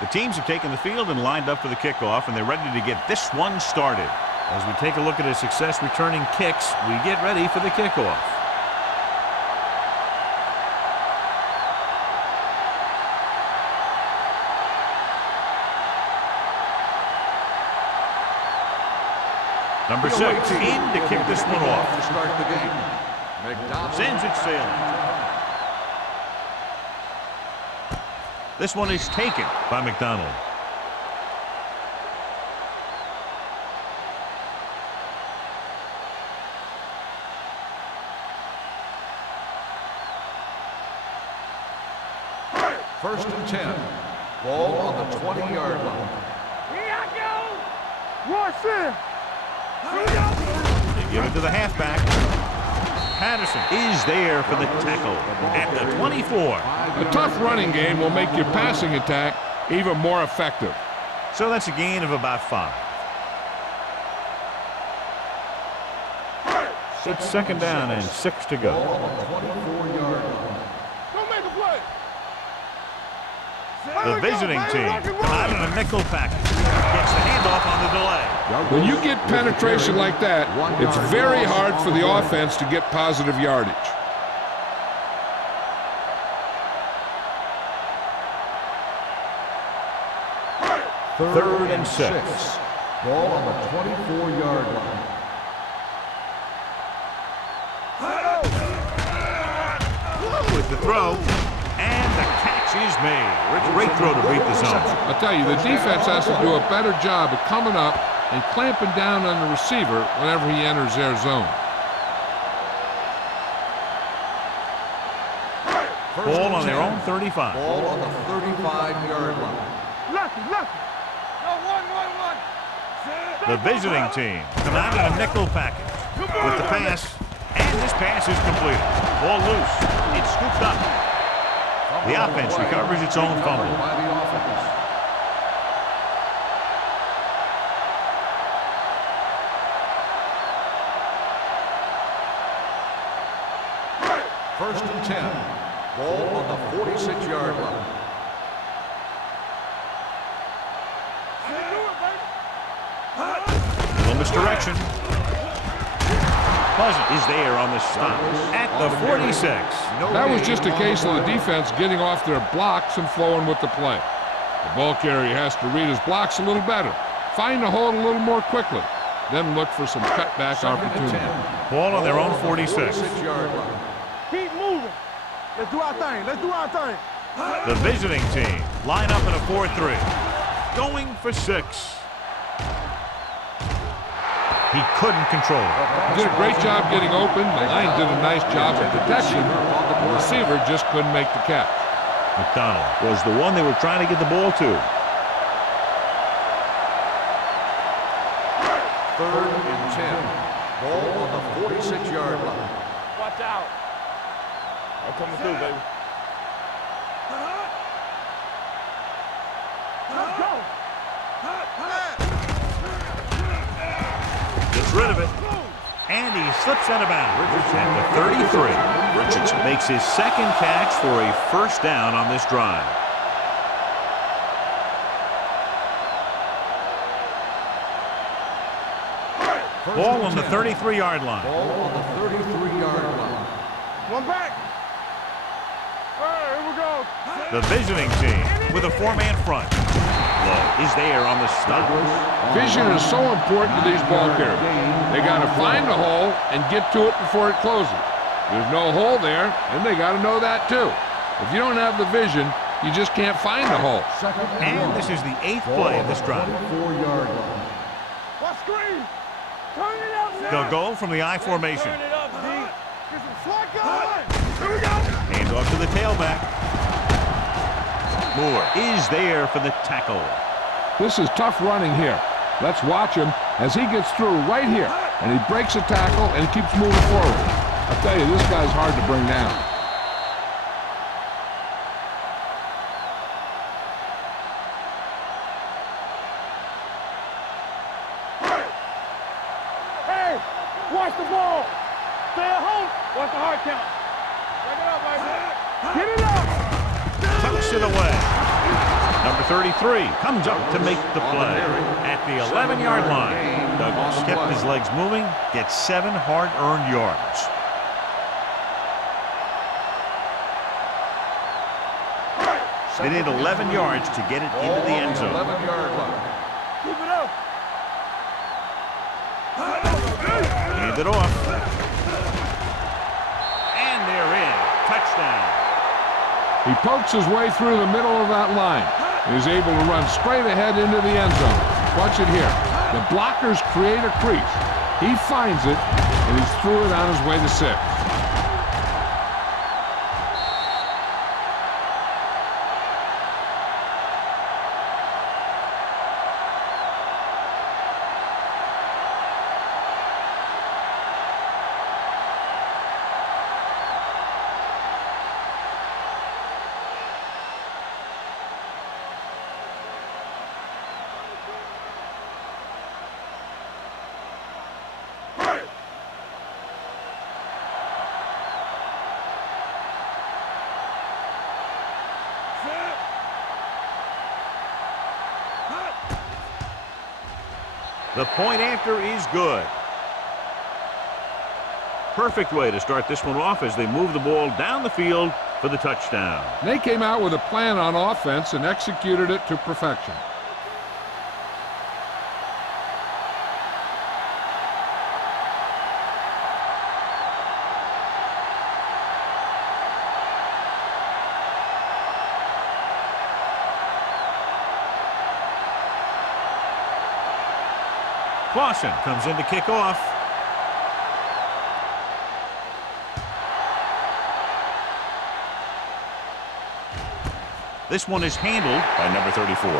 The teams have taken the field and lined up for the kickoff, and they're ready to get this one started. As we take a look at his success returning kicks, we get ready for the kickoff. Number 6 in to kick this one off. To start the game. Sends it sailing. This one is taken by McDonald. First and 10. Ball on the 20-yard line. Here I go. Watch it. They give it to the halfback. Patterson is there for the tackle at the 24. A tough running game will make your passing attack even more effective. So that's a gain of about 5. It's second down and 6 to go. Ball on the 24-yard line. Don't make a play. The visiting team come out in a nickel package. Gets the handoff on the delay. When you get penetration like that, it's very hard for the offense to get positive yardage. Third and 6. Ball on the 24-yard line. With the throw, and the catch is made. Great throw to beat the zone. I'll tell you, the defense has to do a better job of coming up and clamping down on the receiver whenever he enters their zone. Ball on their own 35. Ball on the 35-yard line. Lucky. No, one. The visiting team come out in a nickel package with the pass, and this pass is completed. Ball loose. It's scooped up. The offense recovers its own fumble. By the offense. First and 10. Ball on the 46-yard line. Little misdirection. Pleasant is there on the stop at the 46. That was just a case of the defense getting off their blocks and flowing with the play. The ball carrier has to read his blocks a little better, find the hole a little more quickly, then look for some cutback opportunity. Ball on their own 46. 46-yard line. Keep moving. Let's do our thing. The visiting team line up in a 4-3. Going for 6. He couldn't control it. Did a great job getting open. The line did a nice job of protection. The receiver just couldn't make the catch. McDonald was the one they were trying to get the ball to. Third and 10. Ball on the 46-yard line. Watch out. I'm coming through, baby. Let's go. Gets rid of it. And he slips out of bounds at the 33. Richardson makes his second catch for a first down on this drive. Ball on the 33-yard line. Ball on the 33-yard line. One back. All right, here we go. The visiting team with a 4-man front. Lowe is there on the stop. Vision is so important to these ball carriers. They got to find the hole and get to it before it closes. There's no hole there, and they got to know that too. If you don't have the vision, you just can't find the hole. And this is the 8th play of this drive. 24-yard line. What screen? Turn it up, Sam. They'll go from the I formation. Turn it up, D. Get some slack going. Here we go. Hands off to the tailback. Moore is there for the tackle. This is tough running here. Let's watch him as he gets through right here, and he breaks a tackle and keeps moving forward. I'll tell you, this guy's hard to bring down. Hey, watch the ball. Stay at home. Watch the hard count. Break it up, baby. Get it up. Tucks it away. Number 33 comes up to make the play at the 11-yard line. Douglas kept his legs moving, gets 7 hard-earned yards. They need 11 yards to get it into the end zone. 11-yard line. Keep it up. Hand it off. And they're in. Touchdown. He pokes his way through the middle of that line. He's able to run straight ahead into the end zone. Watch it here. The blockers create a crease. He finds it, and he's through it on his way to 6. The point after is good. Perfect way to start this one off as they move the ball down the field for the touchdown. They came out with a plan on offense and executed it to perfection. Clausen comes in to kick off. This one is handled by number 34.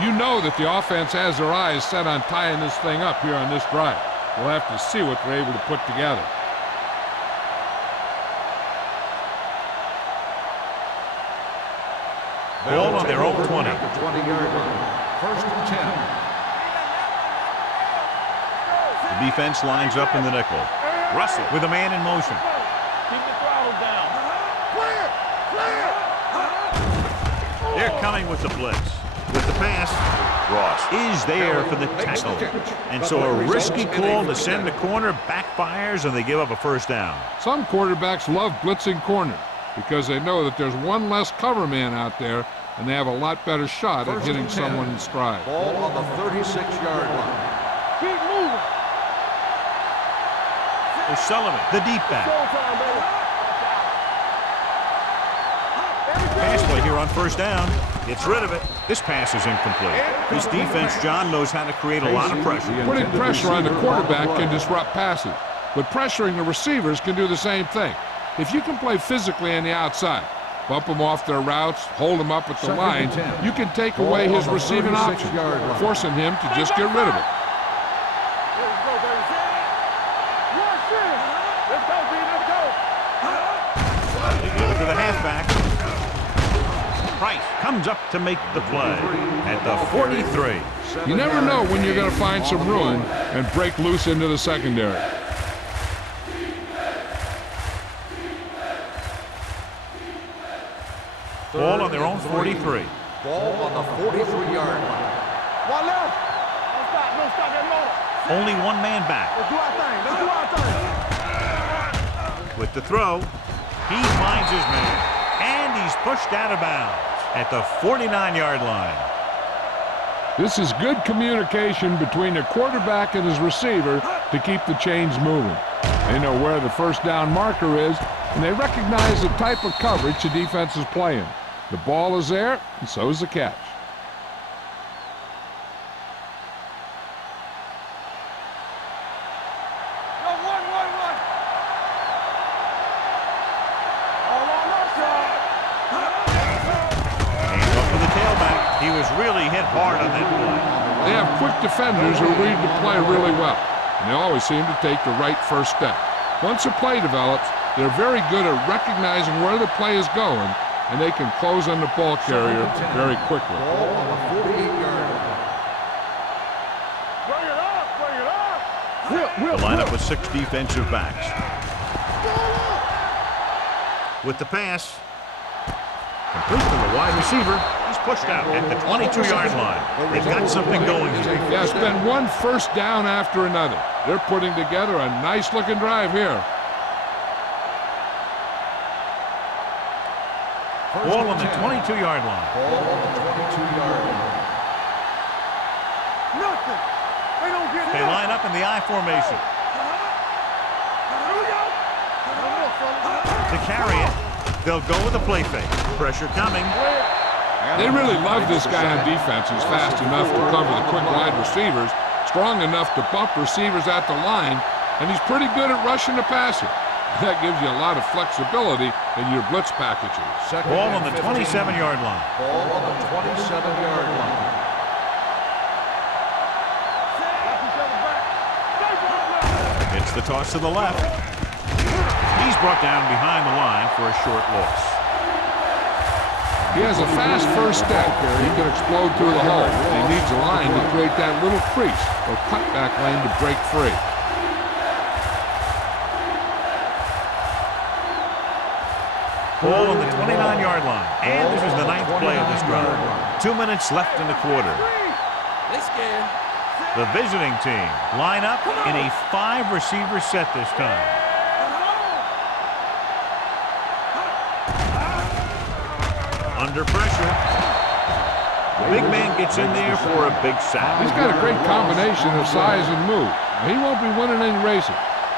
You know that the offense has their eyes set on tying this thing up here on this drive. We'll have to see what they're able to put together. Ball on their own 20. At the 20-yard line. 1st and 10. The defense lines up in the nickel. Russell with a man in motion. Keep the throttle down. They're coming with the blitz. With the pass, Ross is there for the tackle. And so a risky call to send the corner backfires and they give up a 1st down. Some quarterbacks love blitzing corner because they know that there's one less cover man out there and they have a lot better shot at hitting someone in stride. Ball on the 36-yard line. Keep moving. O'Sullivan, the deep back. Showtime, baby. Pass play here on 1st down. Gets rid of it. This pass is incomplete. This defense, John, knows how to create a lot of pressure. Putting pressure on the quarterback can disrupt passes, but pressuring the receivers can do the same thing. If you can play physically on the outside, bump them off their routes, hold them up at the line, you can take away his receiving option, forcing him to just get rid of it. Let's go, baby. Let's go, B. Let's go. They give it to the halfback. Price comes up to make the play at the 43. You never know when you're going to find some room and break loose into the secondary. Ball on their own 43. Ball on the 43-yard line. One left. Don't stop. Don't stop that motor. Only one man back. Let's do our thing. Let's do our thing. With the throw, he finds his man. And he's pushed out of bounds at the 49-yard line. This is good communication between the quarterback and his receiver to keep the chains moving. They know where the 1st down marker is, and they recognize the type of coverage the defense is playing. The ball is there, and so is the catch. He was really hit hard on that play. They have quick defenders who read the play really well, and they always seem to take the right 1st step. Once a play develops, they're very good at recognizing where the play is going, and they can close on the ball carrier very quickly. Ball on the 48-yard line. Bring it up. Bring it up. The lineup with 6 defensive backs. With the pass, Complete to the wide receiver. He's pushed out at the 22-yard line. They've got something going here. Yeah, it's been one first down after another. They're putting together a nice-looking drive here. Ball on the 22-yard line. Ball on the 22-yard line. Nothing. They don't get They line up in the I formation. To carry it, they'll go with a play fake. Pressure coming. They really love this guy on defense. He's fast enough to cover the quick wide receivers, strong enough to bump receivers at the line, and he's pretty good at rushing the passer. That gives you a lot of flexibility in your blitz packages. Ball on the 27-yard line. Ball on the 27-yard line. It's the toss to the left. He's brought down behind the line for a short loss. He has a fast first step. He can explode through the hole. He needs a line to create that little crease or cutback lane to break free. Ball on the 29-yard line. And this is the 9th play of this drive. 2 minutes left in the quarter. The visiting team line up in a 5-receiver set this time. Under pressure. The big man gets in there for a big sack. He's got a great combination of size and move. He won't be winning any races,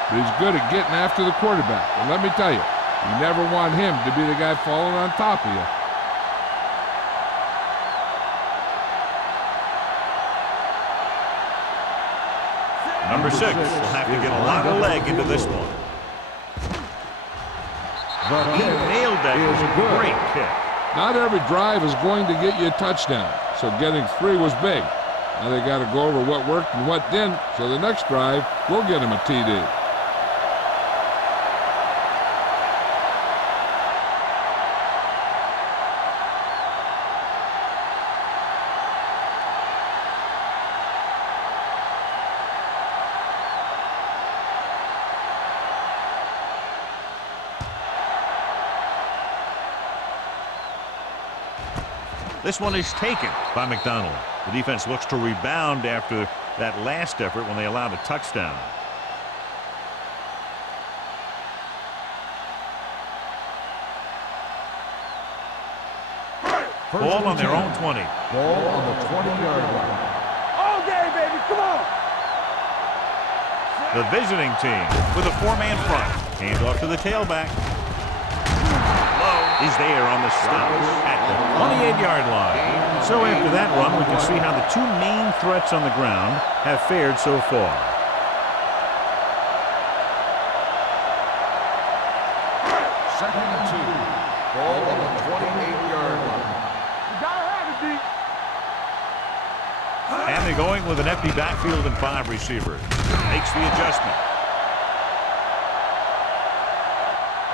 but he's good at getting after the quarterback. And let me tell you, you never want him to be the guy falling on top of you. Number 6 will have to get a lot of leg into this one. He nailed that. It was a great kick. Not every drive is going to get you a touchdown, so getting 3 was big. Now they got to go over what worked and what didn't, so the next drive will get him a TD. This one is taken by McDonald. The defense looks to rebound after that last effort when they allowed a touchdown. Ball on their own 20. Ball on the 20-yard line. All day, baby. Come on. The visiting team with a 4-man front. Hands off to the tailback. Low is there on the stop at the 28-yard line. So after that run, we can see how the 2 main threats on the ground have fared so far. Second and 2. Ball on the 28-yard line. You gotta have it, D. And they're going with an empty backfield and 5 receivers. Makes the adjustment.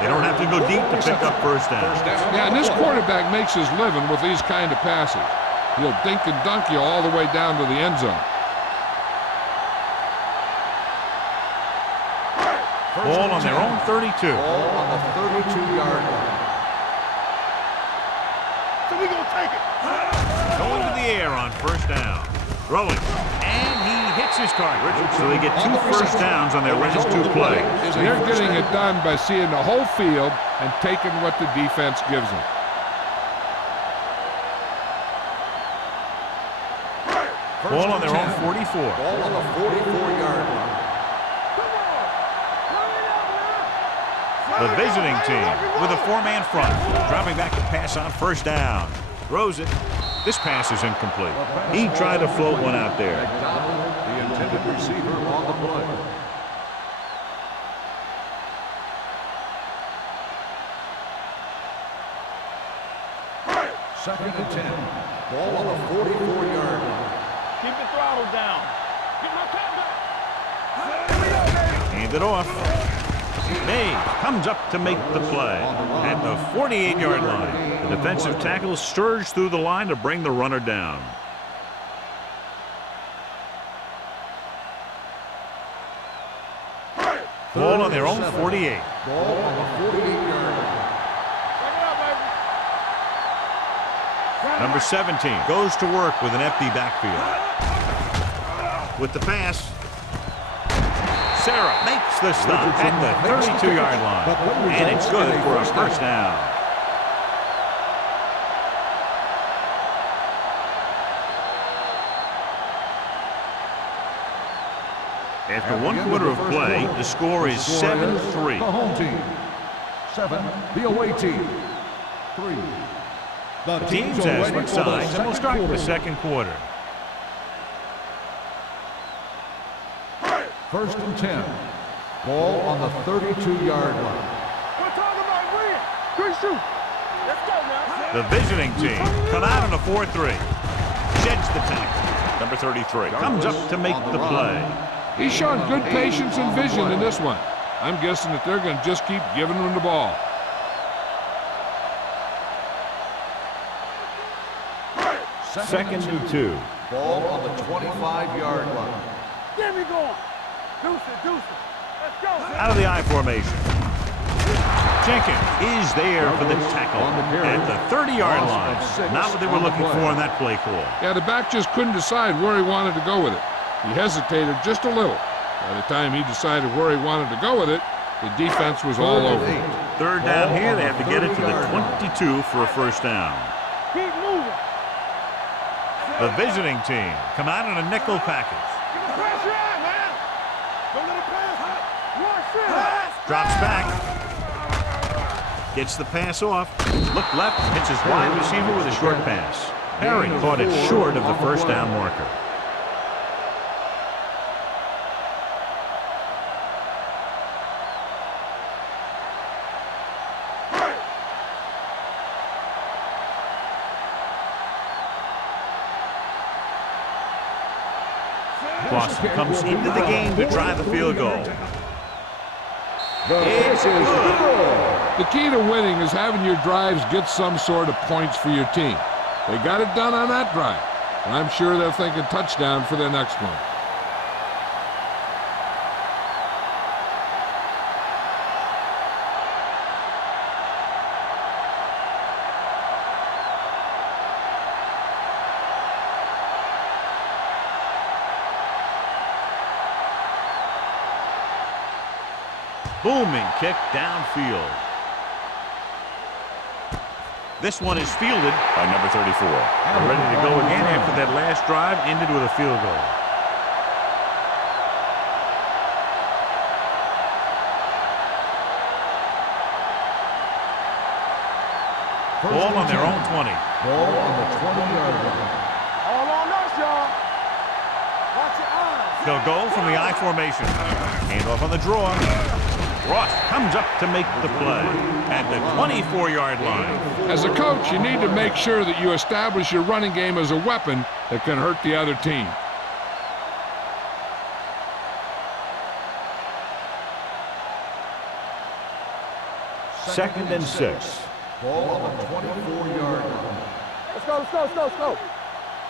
They don't have to go deep to pick up first down. Yeah, and this quarterback makes his living with these kind of passes. He'll dink and dunk you all the way down to the end zone. Ball on their own 32. Ball on the 32-yard line. So we gonna take it. Going to the air on first down. Throwing. And he hits his target. So they get 2 first downs on their last 2 plays. They're getting it done by seeing the whole field and taking what the defense gives them. Ball on their own 44. Ball on the 44-yard line. The visiting team with a 4-man front. Dropping back to pass on first down. Throws it. This pass is incomplete. He tried to float one out there. McDonald, the intended receiver on the play. Second and 10. Ball on the 44-yard line. Keep the throttle down. Get my top back. Hand it off. May comes up to make the play at the 48-yard line. The defensive tackle surged through the line to bring the runner down. Ball on their own 48. Ball on the 48-yard line. Number 17 goes to work with an empty backfield. With the pass, Sarah makes the stop at the 32-yard line. And it's good for a first down. After one quarter of play, the score is 7-3. The home team. 7, the away team. 3. The Teams as switch sides, and we'll start the second quarter. First and 10. Ball on the 32-yard line. We're talking about win. Good shoot. Let's go now. The visiting team come out on a 4-3. Sheds the tackle. Number 33 comes up to make the play. He's shown good patience and vision in this one. I'm guessing that they're going to just keep giving him the ball. Second and 2. Ball on the 25-yard line. Get me going. Deuce it, deuce it. Let's go. Out of the I formation. Jenkins is there for the tackle at the 30-yard line. Not what they were looking for on that play call. Yeah, the back just couldn't decide where he wanted to go with it. He hesitated just a little. By the time he decided where he wanted to go with it, the defense was all over. Third down here, they have to get it to the 22 for a first down. Keep moving. The visiting team come out in a nickel package. Get the pressure on, man. Don't let it pass. Watch this. Drops back. Gets the pass off. Look left, hits his wide receiver with a short pass. Perry caught it short of the first down marker. Clausen comes into the game to try the field goal. It's good. The key to winning is having your drives get some sort of points for your team. They got it done on that drive, and I'm sure they'll think a touchdown for their next one. Booming kick downfield. This one is fielded by number 34. They're ready to go again after that last drive ended with a field goal. Ball on their own 20. Ball on the 20-yard line. All on us, y'all. Watch your eyes. They'll go from the I formation. Hand off on the draw. Ross comes up to make the play at the 24-yard line. As a coach, you need to make sure that you establish your running game as a weapon that can hurt the other team. Second and 6. Ball on the 24-yard line. Let's go, let's go, let's go, let's go.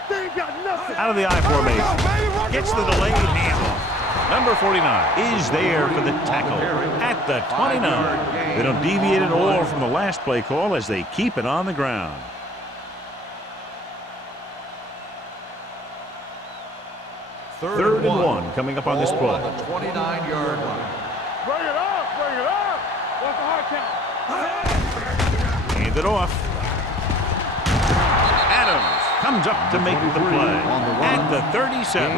They ain't got nothing. Out of the I formation. Gets the delayed handoff. Number 49 is there for the tackle at the 29. They don't deviate at all from the last play call as they keep it on the ground. Third and 1 coming up on this play. On the 29-yard line. Bring it up, bring it up. What's the hard count? Hand it off. Adams comes up to make the play at the 37.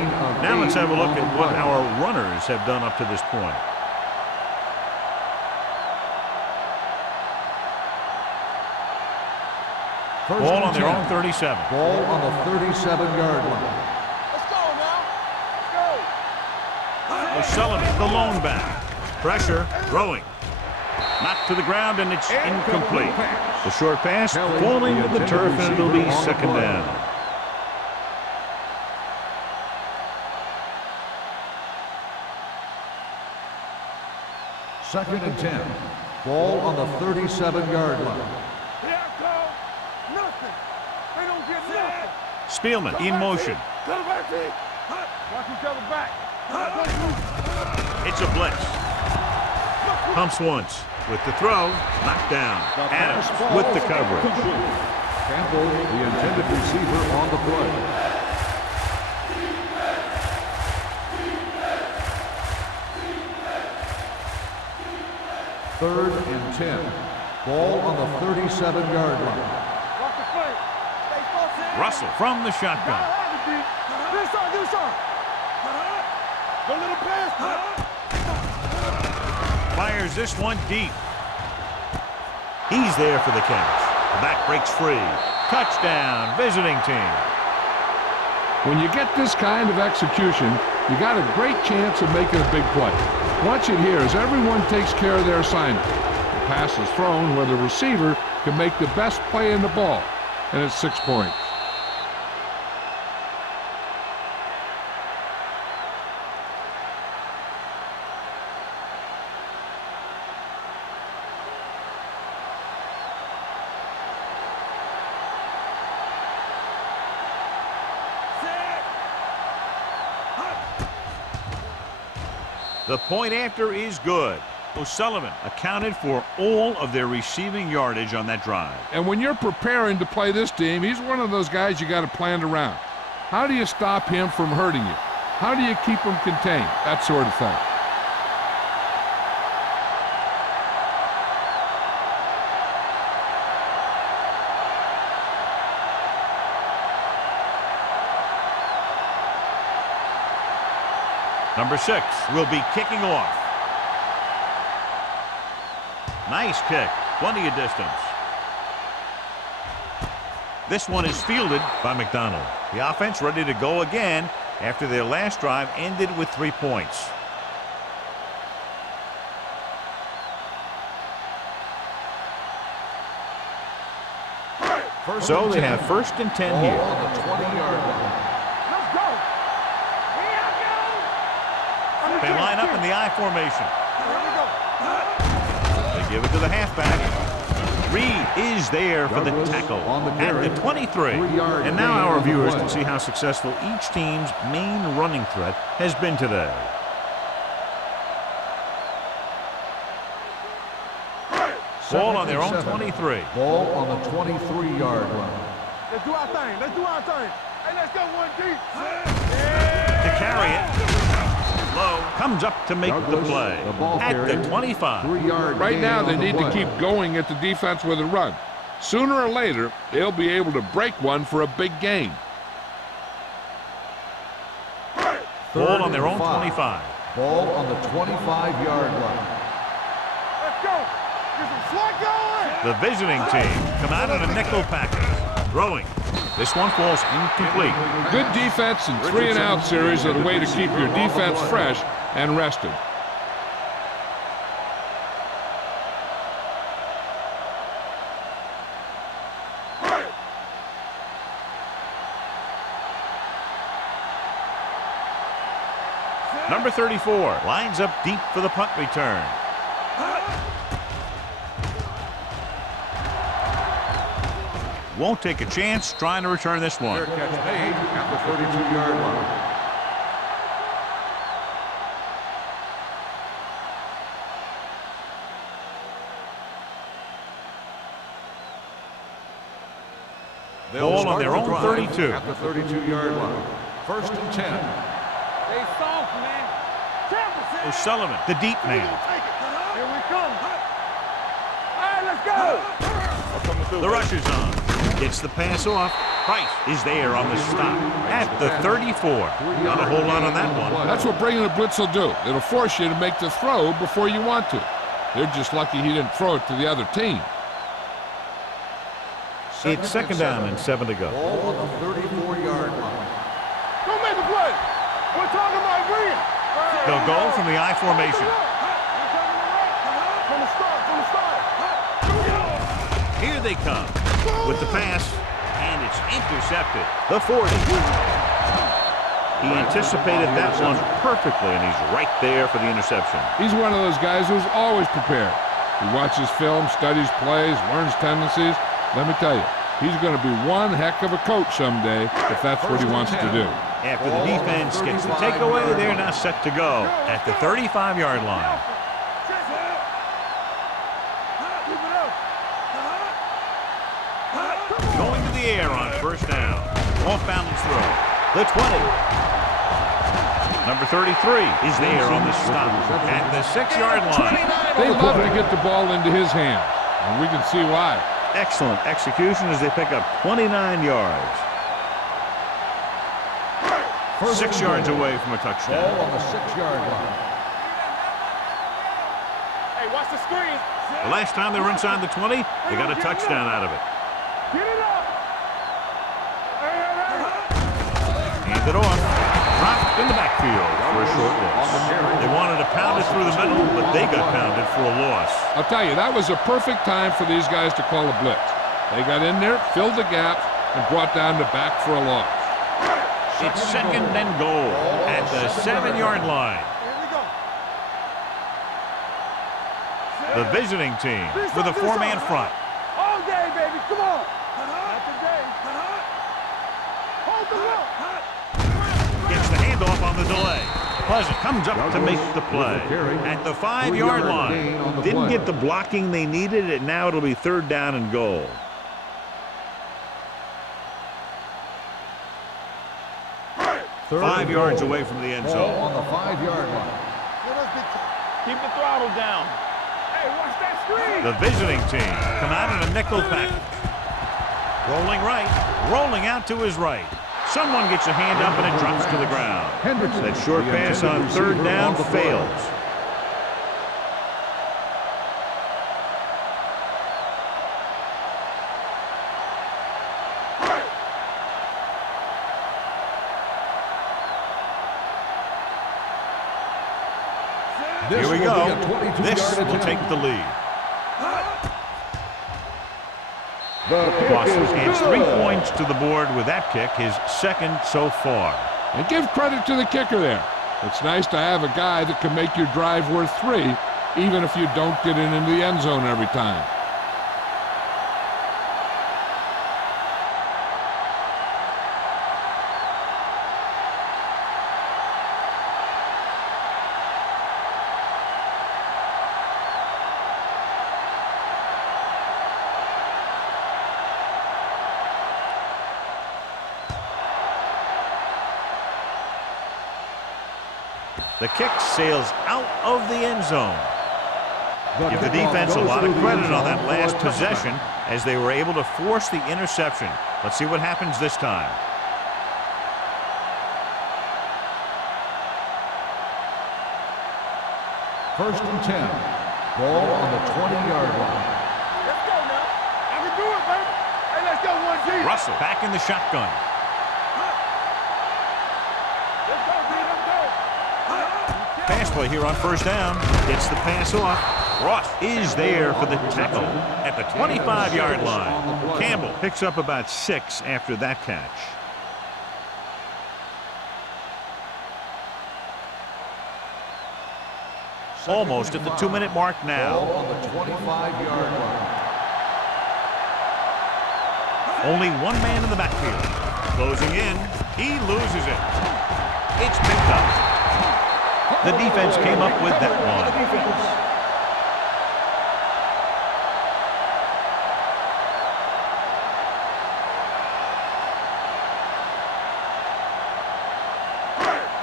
Now let's have a look at what our runners have done up to this point. Ball on their own 37. Ball on the 37-yard line. Let's go now. Let's go. O'Sullivan, the lone back. Pressure, throwing. Knocked to the ground, and it's incomplete. The short pass falling to the turf, and it'll be second down. Second and 10. Ball on the 37-yard line. Here I go. Nothing. They don't get nothing. Spielman in motion. Cut it back, team. Watch each other back. It's a blitz. Pumps once. With the throw, knocked down. Adams with the coverage. Campbell, the intended receiver on the play. Third and 10. Ball on the 37-yard line. Russell from the shotgun. Fires this one deep. He's there for the catch. The back breaks free. Touchdown, visiting team. When you get this kind of execution, you got a great chance of making a big play. Watch it here as everyone takes care of their assignment. The pass is thrown where the receiver can make the best play in the ball, and it's 6 points. The point after is good. O'Sullivan accounted for all of their receiving yardage on that drive. And when you're preparing to play this team, he's one of those guys you got to plan around. How do you stop him from hurting you? How do you keep him contained? That sort of thing. Number 6 will be kicking off. Nice kick, plenty of distance. This one is fielded by McDonald. The offense ready to go again after their last drive ended with 3 points. So they have 1st and 10 here. On the 20-yard line. They line up in the I formation. They give it to the halfback. Reed is there for the tackle at the 23. And now our viewers can see how successful each team's main running threat has been today. Ball on their own 23. Ball on the 23-yard line. Let's do our thing. Let's do our thing. Hey, let's go one deep. To carry it. Low comes up to make the play at the 25. 3-yard Right gain now, they on the need to play. keep going at the defense with a run. Sooner or later, they'll be able to break one for a big gain. Ball on their own 5. 25. Ball on the 25-yard line. Let's go. Get some slack going. The visiting team come out in a nickel package. Throwing. This one falls incomplete. Good defense and 3-and-out series are the way to keep your defense fresh and rested. Number 34 lines up deep for the punt return. Won't take a chance trying to return this one. Fair catch made at the 32-yard line. Ball on their own 32. At the 32-yard line. 1st and 10. Stay soft, man. O'Sullivan, the deep man. Here we come. All right, let's go. The rush is on. Gets the pass off. Price is there on the stop at the 34. Not a whole lot on that one. That's what bringing a blitz will do. It'll force you to make the throw before you want to. They're just lucky he didn't throw it to the other team. It's 2nd down and 7 to go. Ball on the 34-yard line. Don't make the play. We're talking about Green. They'll go from the I formation. From the start. Here they come with the pass, and it's intercepted. The 40. He anticipated that one perfectly, and he's right there for the interception. He's one of those guys who's always prepared. He watches film, studies plays, learns tendencies. Let me tell you, he's going to be one heck of a coach someday if that's what he wants to do. After the defense gets the takeaway, they're now set to go at the 35-yard line. Going Off balance throw. The 20. Number 33 is there on the stop at the 6-yard line. They love to get the ball into his hands, and we can see why. Excellent execution as they pick up 29 yards. 6 yards away from a touchdown. Ball on the 6-yard line. Hey, watch the screen. The last time they were inside the 20, they got a touchdown out of it. Get it up. Hand it off. Dropped in the backfield for a short loss. They wanted to pound it through the middle, but they got pounded for a loss. I'll tell you, that was a perfect time for these guys to call a blitz. They got in there, filled the gap, and brought down the back for a loss. It's second and goal at the 7-yard line. Here we go. The visiting team with a 4-man front. All day, baby. Come on. Not today. Hold the rope. Gets the handoff on the delay. Pleasant comes up to make the play at the 5-yard line. Didn't get the blocking they needed, and now it'll be 3rd down and goal. Third 5 and yards goal. away from the end Ball zone. on the 5-yard line. Keep the throttle down. Hey, watch that screen. The visiting team come out in a nickel package. Rolling right, rolling out to his right. Someone gets a hand up and it drops to the ground. Hendrickson, That short the pass on intended 3rd receiver down on the play. fails. Here we go. This will take the lead. Boston adds 3 points to the board with that kick, his 2nd so far. And give credit to the kicker there. It's nice to have a guy that can make your drive worth 3, even if you don't get it into the end zone every time. The kick sails out of the end zone. Give the defense a lot of credit on that last possession as they were able to force the interception. Let's see what happens this time. First and 10. Ball on the 20-yard line. Let's go now. I can do it, baby. Hey, let's go 1G. Russell back in the shotgun. Let's go, B. Let's go. Pass play here on 1st down. Gets the pass off. Ross is there for the tackle at the 25-yard line. Campbell picks up about 6 after that catch. Almost at the 2-minute mark Ball now. on the 25-yard line. Only 1 man in the backfield. Closing in. He loses it. It's picked up. The defense came up with that one.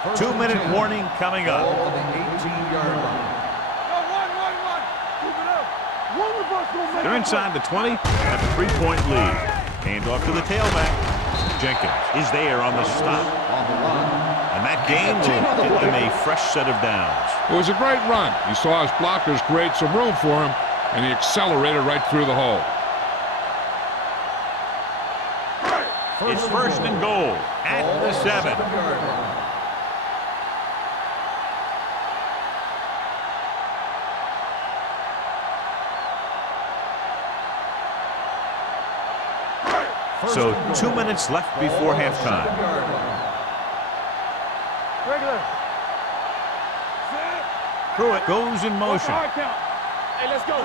First and 2-minute 10. warning coming Ball up. on the 18-yard line. Go, 1. Keep it up. One of us will make They're it. inside the 20, have a 3-point lead. Hand off to the tailback. Jenkins is there on the stop. On the run. And that gain will get them a fresh set of downs. It was a great run. He saw his blockers create some room for him, and he accelerated right through the hole. It's 1st and goal at the 7. 7-yard line. So 2 minutes left before halftime. Regular. Pruitt goes in What's the motion. hard count? Hey, let's go.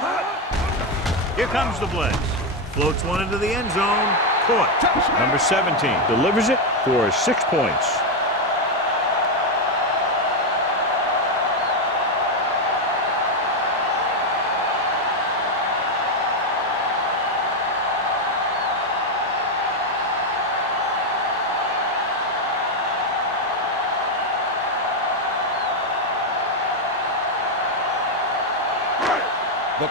Hey. Here comes the blitz. Floats one into the end zone. Caught. Number 17 delivers it for 6 points.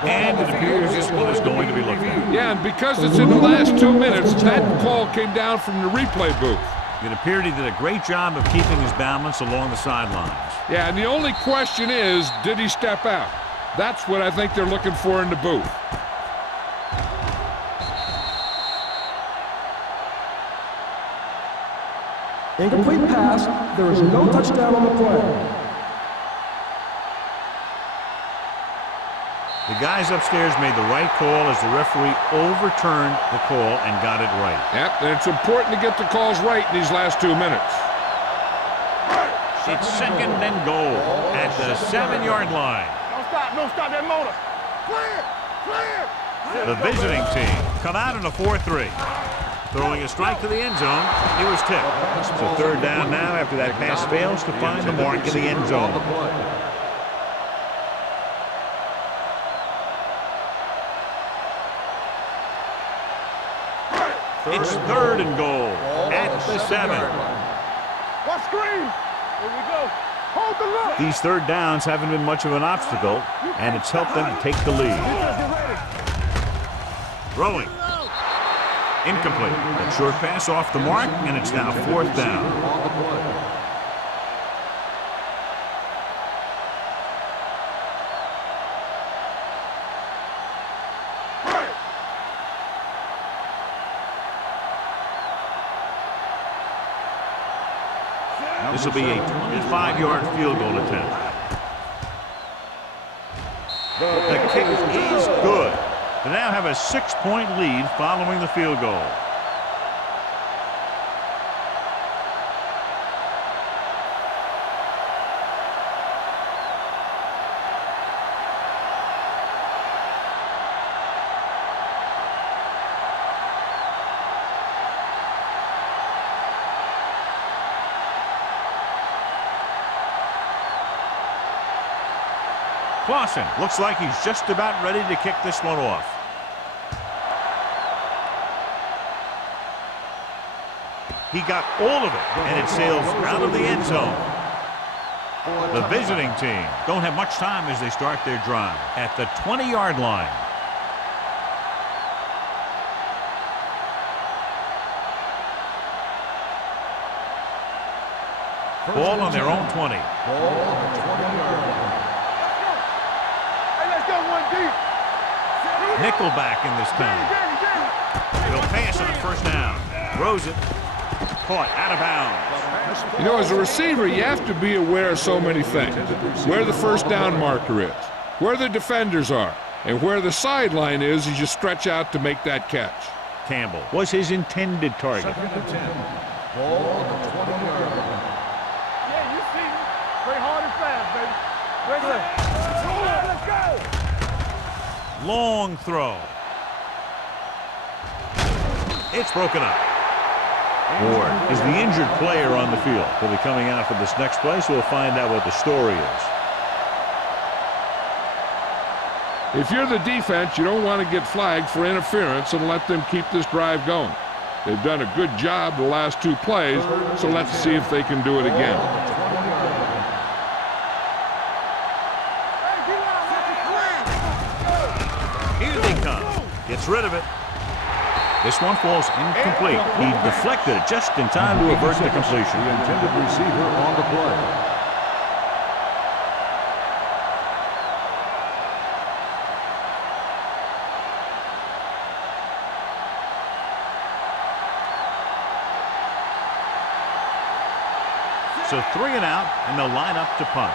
And it appears this one is going to be looked at. Yeah, and because it's in the last 2 minutes, that call came down from the replay booth. It appeared he did a great job of keeping his balance along the sidelines. Yeah, and the only question is, did he step out? That's what I think they're looking for in the booth. Incomplete pass. There is no touchdown on the play. The guys upstairs made the right call as the referee overturned the call and got it right. Yep, and it's important to get the calls right in these last 2 minutes. It's second and goal at the 7-yard line. Don't stop that motor. Clear, clear. The visiting team come out in a 4-3. Throwing a strike to the end zone, he was tipped. So third down now after that pass fails to find the mark in the end zone. It's third and goal at the 7. What screen? Here we go. Hold the look. These third downs haven't been much of an obstacle, and it's helped them to take the lead. Throwing. Incomplete. That short pass off the mark, and it's now fourth down. This will be a 25-yard field goal attempt. The kick is good. They now have a 6-point lead following the field goal. Clausen looks like he's just about ready to kick this one off. He got all of it, and it sails out of the end zone. The visiting team don't have much time as they start their drive at the 20-yard line. Ball on their own 20. Nickelback in this time. He'll pass on first down. Throws it. Caught out of bounds. You know, as a receiver, you have to be aware of so many things. Where the first down marker is, where the defenders are, and where the sideline is as you stretch out to make that catch. Campbell was his intended target. Second and 10. Ball at the 20-yard line. Yeah, you see me. Play hard and fast, baby. Let's go. Long throw. It's broken up. Ward is the injured player on the field. He'll be coming out for this next play, so we'll find out what the story is. If you're the defense, you don't want to get flagged for interference and let them keep this drive going. They've done a good job the last 2 plays, so let's see if they can do it again. Here they come. Gets rid of it. This one falls incomplete. He deflected it just in time to avert the completion. The intended receiver on the play. So 3 and out, and they'll line up to punt.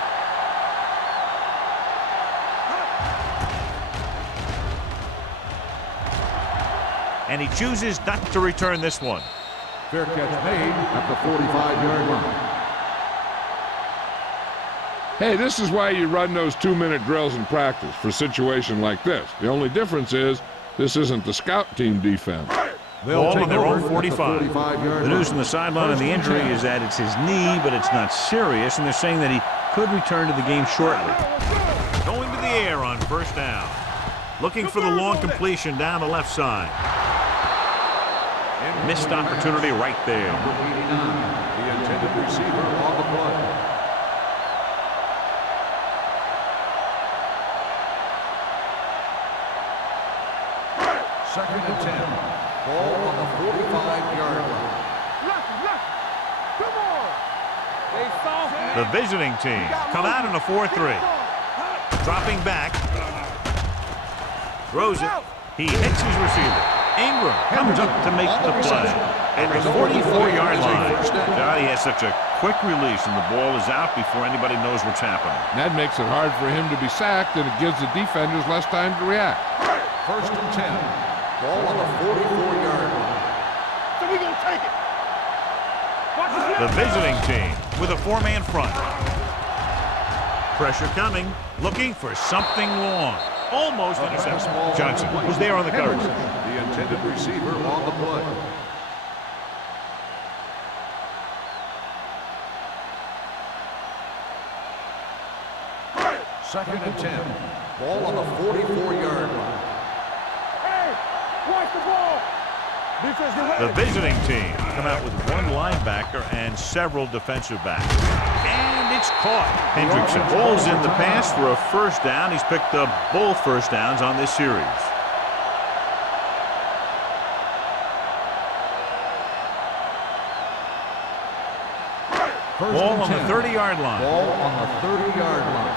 And he chooses not to return this one. Fair catch made at the 45-yard line. Hey, this is why you run those 2-minute drills in practice for a situation like this. The only difference is this isn't the scout team defense. Ball on their own 45. The news from the sideline on the injury is that it's his knee, but it's not serious, and they're saying that he could return to the game shortly. Going to the air on first down. Looking for the long completion down the left side. Missed opportunity right there. Number 89, the intended receiver on the play. Second and 10. Ball on the 45-yard line. Come on. They soft, man. The visiting team come out in a 4-3. Dropping back. Throws it. He hits his receiver. Ingram comes up to make the play. At the 44-yard line. God, he has such a quick release, and the ball is out before anybody knows what's happening. That makes it hard for him to be sacked, and it gives the defenders less time to react. First and 10. Ball on the 44-yard line. So we gonna take it. Watch this. The visiting team with a 4-man front. Pressure coming, looking for something long. Almost intercepted. Johnson was there on the coverage. The intended receiver on the play. Second and 10. Ball on the 44-yard line. Hey, watch the ball. Defense, get ready. The visiting team come out with one linebacker and several defensive backs. And it's caught. Hendrickson Ball's in the pass for a first down. He's picked up both first downs on this series. Ball on the 30-yard line. Ball on the 30-yard line.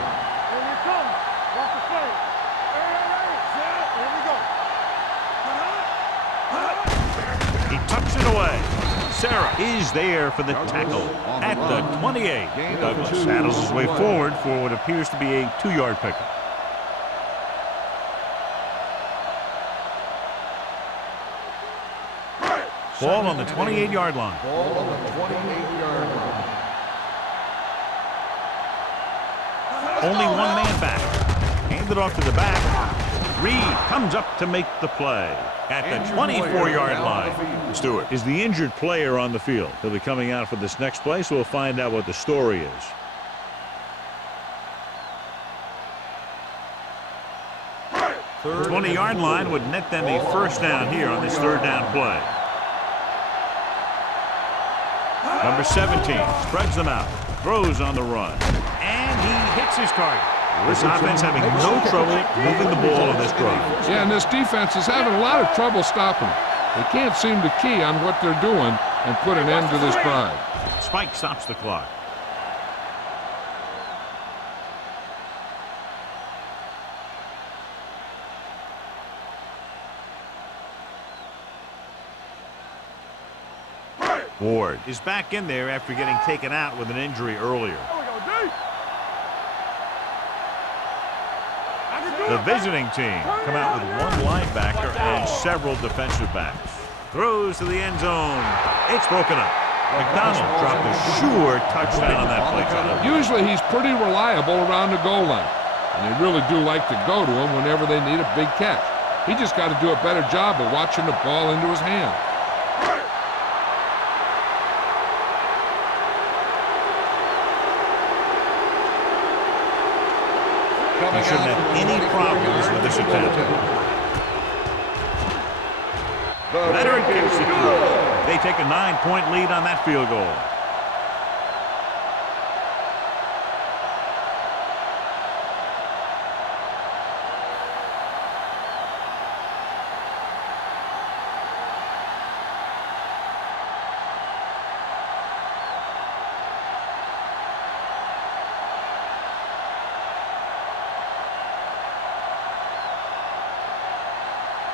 Here we come. Watch the play. Hey, He tucks it away. Sarah is there for the tackle at the 28. Douglas saddles his way forward for what appears to be a 2-yard pickup. Ball on the 28-yard line. Ball on the 28-yard line. Only one man back. Handed off to the back. Reed comes up to make the play at the 24-yard line. Stewart Is the injured player on the field. He'll be coming out for this next play, so we'll find out what the story is. The 20-yard line would net them a first down here on this third down play. Number 17 spreads them out, throws on the run, and he hits his target. This offense having no trouble moving the ball on this drive. Yeah, and this defense is having a lot of trouble stopping them. They can't seem to key on what they're doing and put an end to this drive. Spike stops the clock. Ward is back in there after getting taken out with an injury earlier. The visiting team come out with one linebacker and several defensive backs. Throws to the end zone. It's broken up. McDonald dropped a sure touchdown on that play. Usually he's pretty reliable around the goal line, and they really do like to go to him whenever they need a big catch. He just got to do a better job of watching the ball into his hand. He shouldn't have any problems with this attempt. Veteran kicks it through. They take a 9-point lead on that field goal.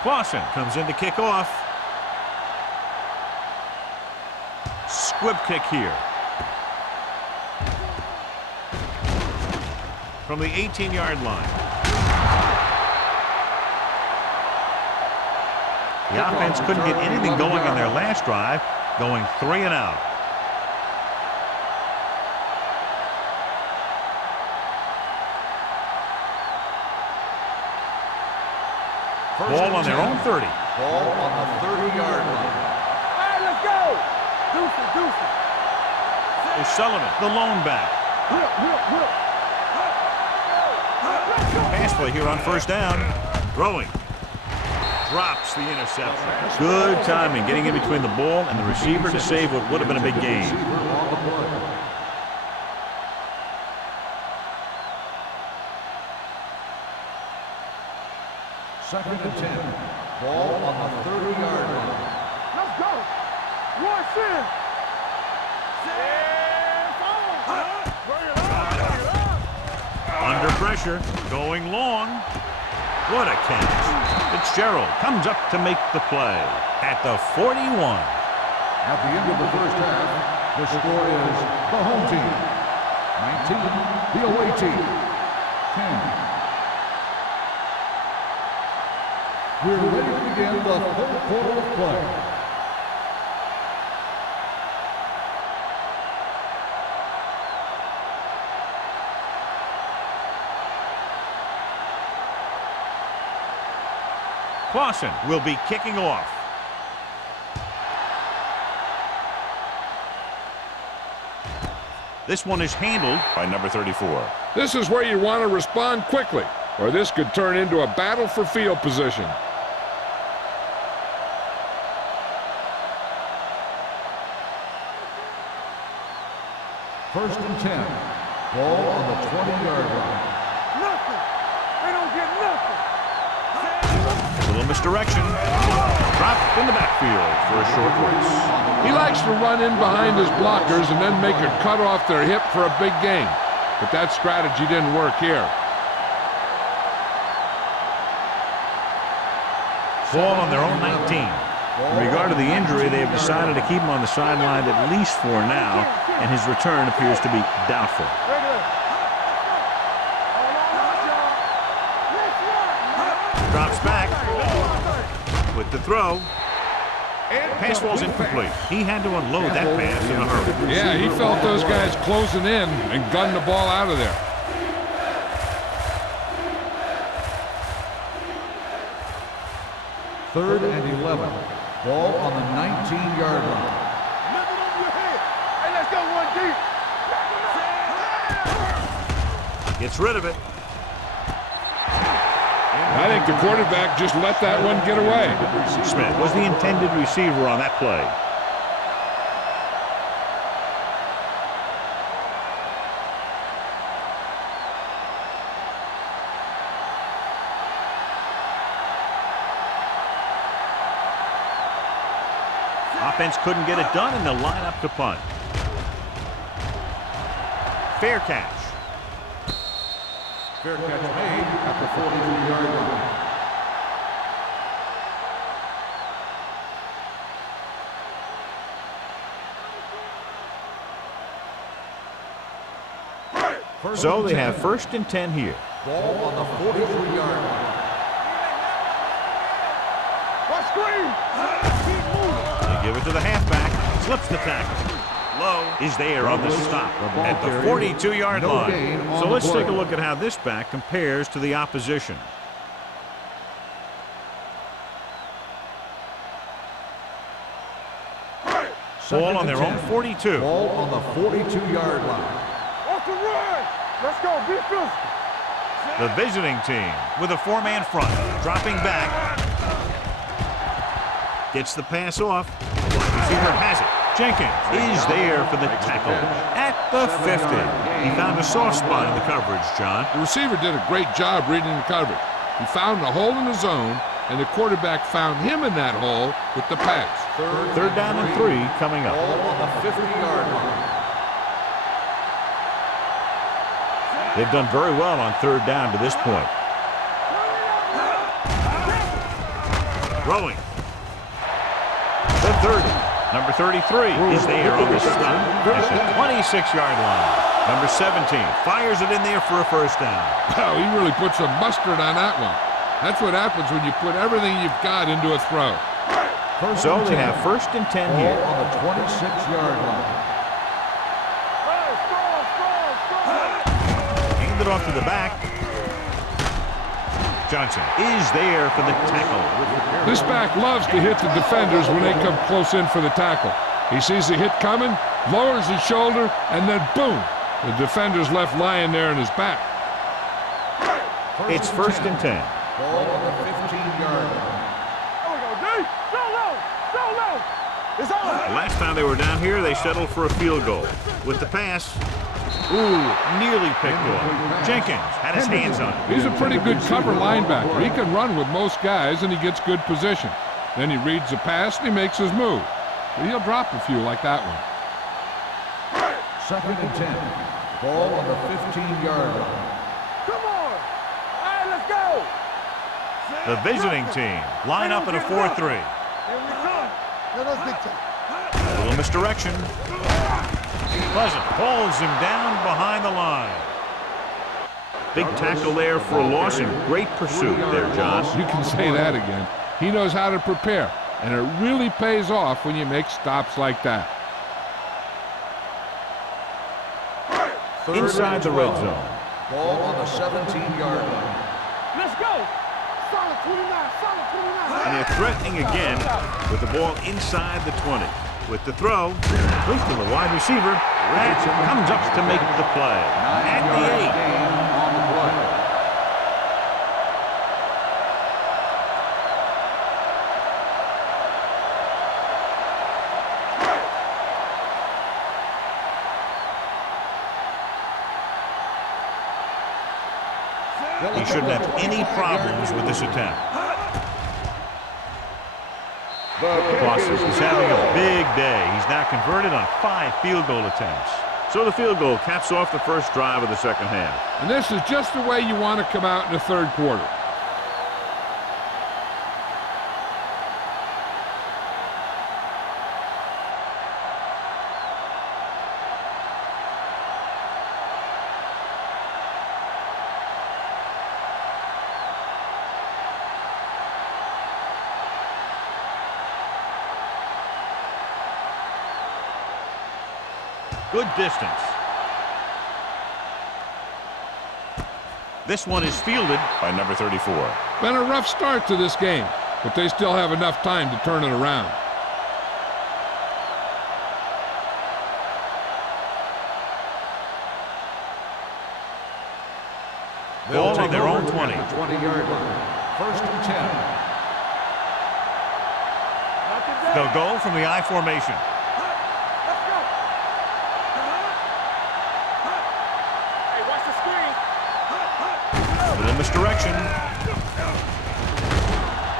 Clausen comes in to kick off. Squib kick here. From the 18-yard line. The offense couldn't get anything going on their last drive, going 3 and out. Ball on their own 30. Ball on the 30-yard line. All right, let's go. Deuce it. O'Sullivan, the lone back. Pass play here on first down. Throwing. Drops the interception. Good timing, getting in between the ball and the receiver to save what would have been a big gain. Second and 10. Ball on the 30-yard line. Let's go. One sin. Under pressure, going long. What a catch. Fitzgerald comes up to make the play at the 41. At the end of the first half, the score is the home team 19, the away team 10. We're ready to begin the third quarter of play. Clausen will be kicking off. This one is handled By number 34. This is where you want to respond quickly, or this could turn into a battle for field position. First and 10. Ball on the 20-yard line. Nothing. They don't get nothing. a little misdirection. Dropped in the backfield for a short race. He likes to run in behind his blockers and then make a cut off their hip for a big gain. But that strategy didn't work here. Ball on their own 19. In regard to the injury, they have decided to keep him on the sideline at least for now, and his return appears to be doubtful. Drops back with the throw. Pass ball's incomplete. He had to unload that pass in a hurry. Yeah, he felt those guys closing in and gunned the ball out of there. Third and 11. Ball on the 19-yard line. Hey, let's go one deep. Gets rid of it. I think the quarterback just let that one get away. Smith was the intended receiver on that play. Offense couldn't get it done, and they'll line up to punt. Fair catch. Fair catch made at the 43-yard line. So they have first and 10 here. Ball on the 43-yard line. What screen? They give it to the halfback. Slips the tackle. Low is there on the stop at the 42-yard line. So let's take a look at how this back compares to the opposition. Ball on their own 42. Ball on the 42-yard line. Off the run. Let's go. Be physical. The visiting team with a four-man front. Dropping back. Gets the pass off. Receiver has it. Jenkins is there for the tackle at the 50. He found a soft spot in the coverage, John. The receiver did a great job reading the coverage. He found a hole in the zone, and the quarterback found him in that hole with the pass. Third down and 3 coming up. Ball on the 50-yard line. They've done very well on third down to this point. Throwing. The 30. Number 33 is there on the stop at the 26-yard line. Number 17 fires it in there for a first down. Wow, he really put some mustard on that one. That's what happens when you put everything you've got into a throw. So they have first and 10 here. Ball on the 26-yard line. Hand it off to the back. Johnson is there for the tackle. This back loves to hit the defenders when they come close in for the tackle. He sees the hit coming, lowers his shoulder, and then boom, the defender's left lying there in his back. It's first and 10. Ball on the 15-yard line. There we go, D. So low. So low. It's on. The last time they were down here, they settled for a field goal. With the pass, Ooh, nearly picked off. Jenkins had his hands on it. He's a pretty good cover linebacker. He can run with most guys, and he gets good position. Then he reads the pass, and he makes his move. But he'll drop a few like that one. 2nd and 10. Ball on the 15-yard line. Come on. All right, let's go. The visiting team line up in a 4-3. Here we come. Let us big time. A little misdirection. Pleasant pulls him down behind the line. Big tackle there for a loss and great pursuit there, John. You can say that again. He knows how to prepare, and it really pays off when you make stops like that. Inside the red zone. Ball on the 17-yard line. Let's go. Solid 29. Solid 29. And they're threatening again with the ball inside the 20. With the throw, complete to the wide receiver. That comes up to make the play. At the 8. Gain on the play. He shouldn't have any problems with this attempt. Boston is having a big day. He's now converted on 5 field goal attempts. So the field goal caps off the first drive of the second half. And this is just the way you want to come out in the third quarter. Good distance. This one is fielded By number 34. Been a rough start to this game, but they still have enough time to turn it around. ball on their own 20. 20-yard line. 1st and 10. They'll go from the I formation. Let's go. Hey, watch the screen. A little misdirection.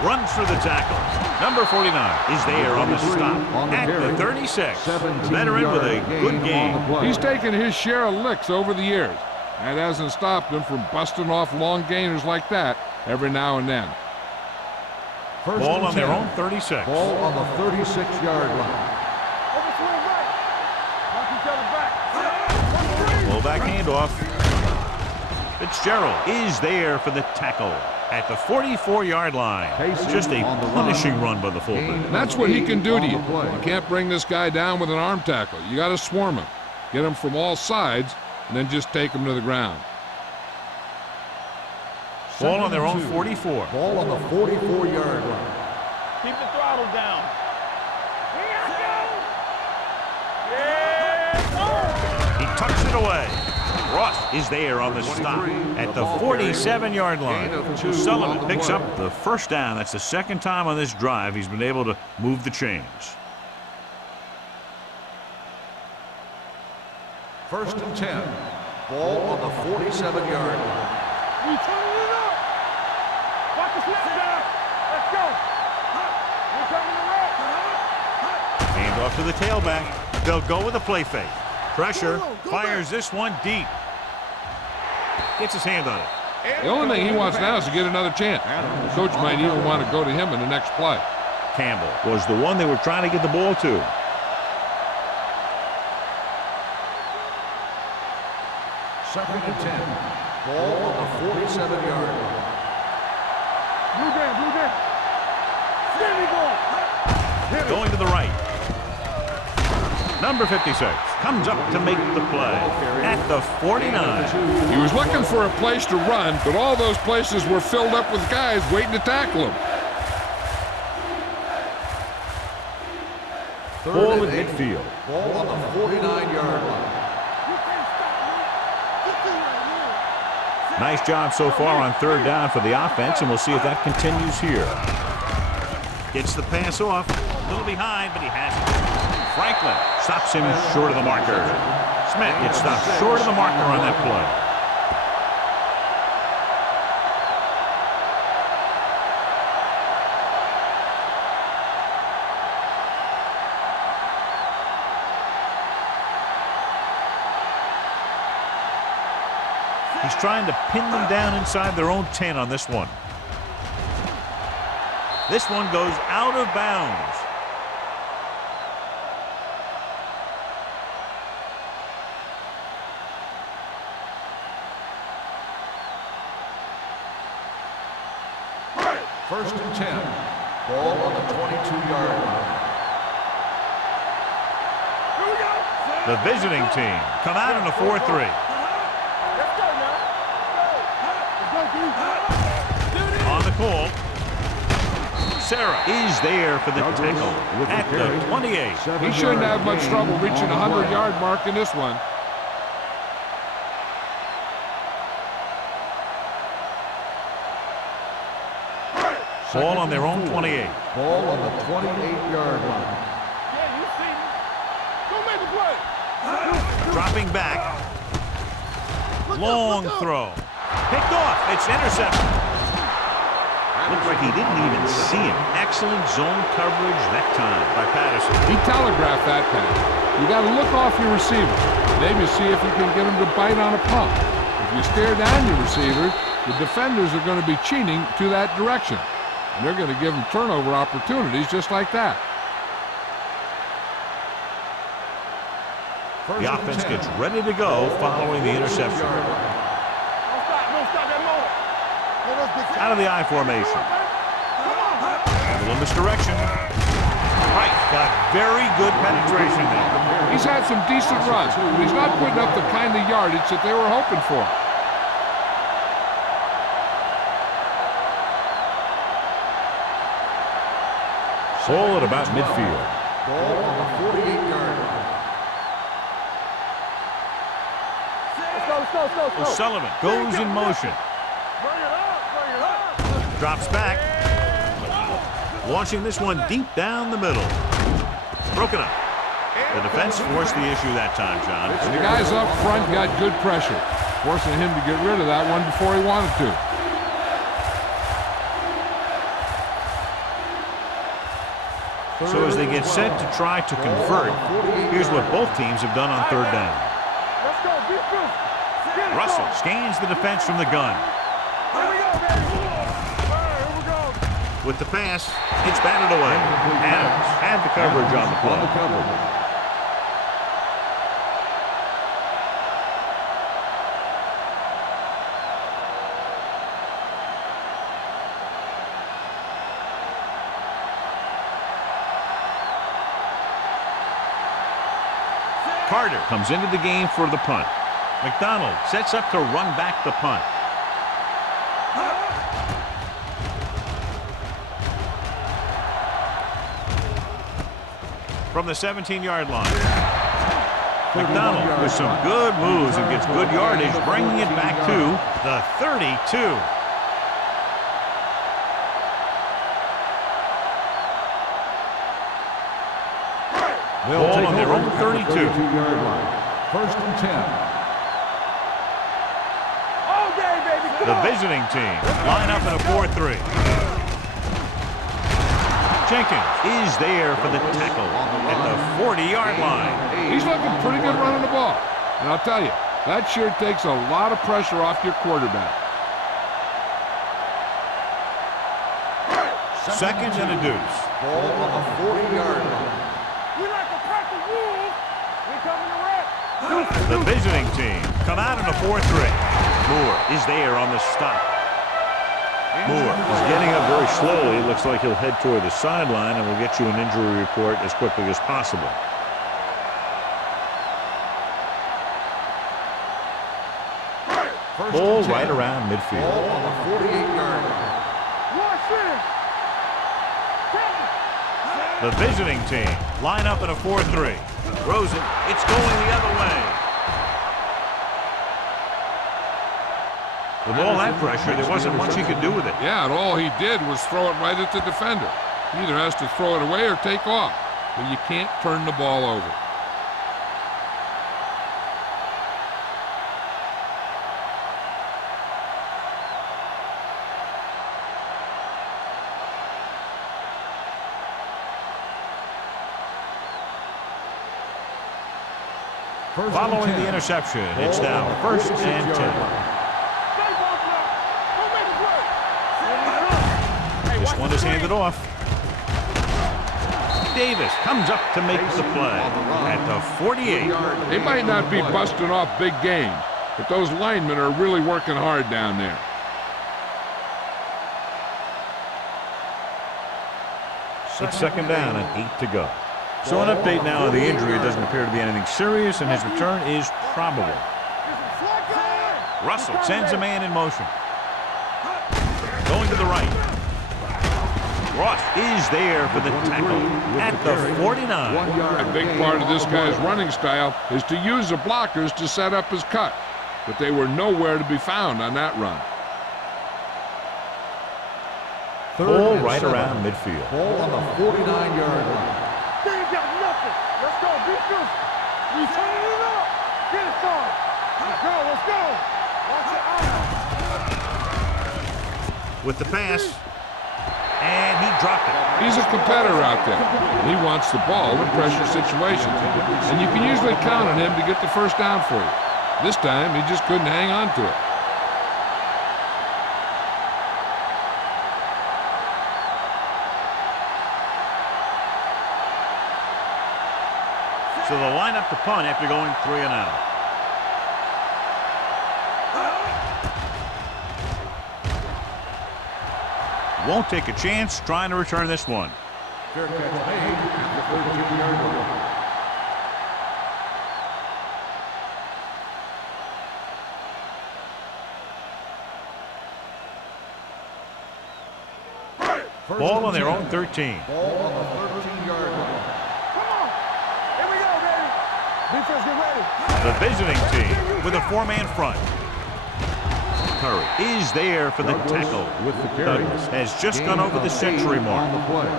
Runs through the tackle. Number 49 is there on the stop at the 36. The veteran with a good game. He's taken his share of licks over the years. That hasn't stopped him from busting off long gainers like that every now and then. Ball on their own 36. Ball on the 36-yard line. Overswing right. Watch each other back. Pull back handoff. Fitzgerald is there for the tackle at the 44-yard line. Just a punishing run by the fullback. And that's what he can do to you. You can't bring this guy down with an arm tackle. You got to swarm him. Get him from all sides, and then just take him to the ground. Ball on their own 44. Ball on the 44-yard line. Keep the throttle down. He tucks it away. Ross is there on the stop at the 47-yard line. Sullivan picks up the first down. That's the second time on this drive he's been able to move the chains. 1st and 10. Ball on the 47-yard line. We turning it up. Watch the snap down. Let's go. We're turning it up. Hand off to the tailback. They'll go with a play fake. Pressure. Fires this one deep. Gets his hand on it. The only thing he wants now is to get another chance. The coach might even want to go to him in the next play. Campbell was the one they were trying to get the ball to. 2nd and 10. Ball on the 47-yard line. Blue game. Steady ball. Going to the right. Number 56 comes up to make the play at the 49. He was looking for a place to run, but all those places were filled up with guys waiting to tackle him. Ball at midfield. Ball on the 49-yard line. Nice job so far on third down for the offense, and we'll see if that continues here. Gets the pass off. A little behind, but he has it. Franklin stops him short of the marker. Smith gets stopped short of the marker on that play. He's trying to pin them down inside their own 10 on this one. This one goes out of bounds. First and 10. Ball on the 22-yard line. The visiting team come out in a 4-3. On the call, Sarah is there for the tackle at the 28. He shouldn't have much trouble reaching the 100-yard mark in this one. Ball on their own 28. Ball on the 28-yard line. Yeah, you see me. Go make the play. Dropping back. Long throw. Picked off. It's intercepted. Looked like he didn't even see him. Excellent zone coverage that time by Patterson. He telegraphed that pass. You got to look off your receiver. Maybe see if you can get him to bite on a pump. If you stare down your receiver, the defenders are going to be cheating to that direction. And they're going to give him turnover opportunities just like that. The offense gets ready to go following the interception. Don't stop that moment. Out of the I formation. A little misdirection. Right, got very good penetration there. He's had some decent runs, but he's not putting up the kind of yardage that they were hoping for. Ball at about midfield. Ball on the 48-yard line. Let's go. O'Sullivan goes in motion. Bring it up. Drops back. Launching this one deep down the middle. Broken up. The defense forced the issue that time, John. And the guys up front got good pressure, forcing him to get rid of that one before he wanted to. So as they get set to try to convert, here's what both teams have done on third down. Let's go. Beat through. Get it, Russell go. scans the defense from the gun. Here we go, baby. All right, here we go. With the pass, it's batted away. Adams had the coverage on the play. Carter comes into the game for the punt. McDonald sets up to run back the punt. From the 17-yard line. McDonald with some good moves and gets good yardage, bringing it back to the 32. Ball on their own 32. 32-yard line. First and 10. All day, baby. Come The on. visiting team line up in a 4-3. Jenkins is there for the tackle at the 40-yard line. He's looking pretty good running the ball. And I'll tell you, that sure takes a lot of pressure off your quarterback. Second and a deuce. Ball on the 40-yard line. We like a pack of wolves. We coming to wreck. The visiting team come out in a 4-3. Moore is there on the stop. Moore is getting up very slowly. It looks like he'll head toward the sideline, and we'll get you an injury report as quickly as possible. Ball right around midfield. Ball on the 48-yard line. Watch it. The visiting team line up in a 4-3. Throws it. It's going the other way. With all that pressure, there wasn't much he could do with it. Yeah, and all he did was throw it right at the defender. He either has to throw it away or take off. But you can't turn the ball over. Following the interception, it's now 1st and 10. This one is handed off. Davis comes up to make the play at the 48. They might not be busting off big games, but those linemen are really working hard down there. It's 2nd down and 8 to go. So an update now on the injury. It doesn't appear to be anything serious, and his return is probable. Russell sends a man in motion. Going to the right. Ross is there for the tackle at the 49. A big part of this guy's running style is to use the blockers to set up his cut, but they were nowhere to be found on that run. Ball right around midfield. Ball on the 49-yard line. They ain't got nothing. Let's go. Defense. We turning it up. Get it started. Let's go. Let's go. Watch it out. With the pass. And he dropped it. He's a competitor out there. He wants the ball in pressure situations, and you can usually count on him to get the first down for you. This time, he just couldn't hang on to it. So they'll line up to punt after going 3 and out. Won't take a chance trying to return this one. Fair catch made at the 13-yard line. Ball on their own 13. Ball on the 13-yard line. Come on. Here we go, baby. Defense, get ready. The visiting team with a 4-man front. Curry is there for the tackle. With the carry. Douglas has just gone over the century mark. On the play.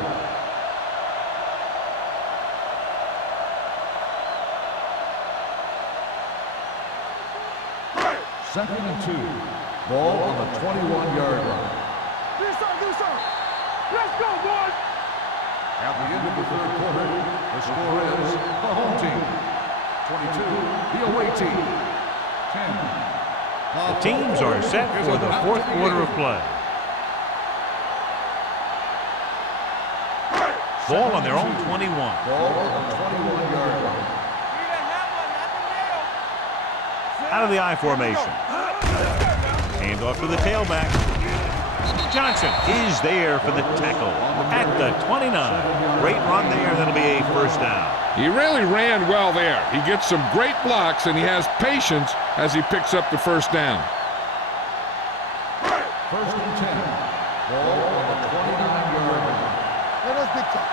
Second and 2. Ball on the 21-yard line. Do something, do something. Let's go, boys. At the end of the 3rd quarter, the score is the home team 22, the away team 10. The teams are set for the 4th quarter of play. Ball on their own 21. Ball on the 21-yard line. Out of the I formation. Hand off to the tailback. Johnson is there for the tackle at the 29. Great run there. That'll be a first down. He really ran well there. He gets some great blocks, and he has patience as he picks up the first down. First and 10. Ball on the 29-yard line. Let us big time.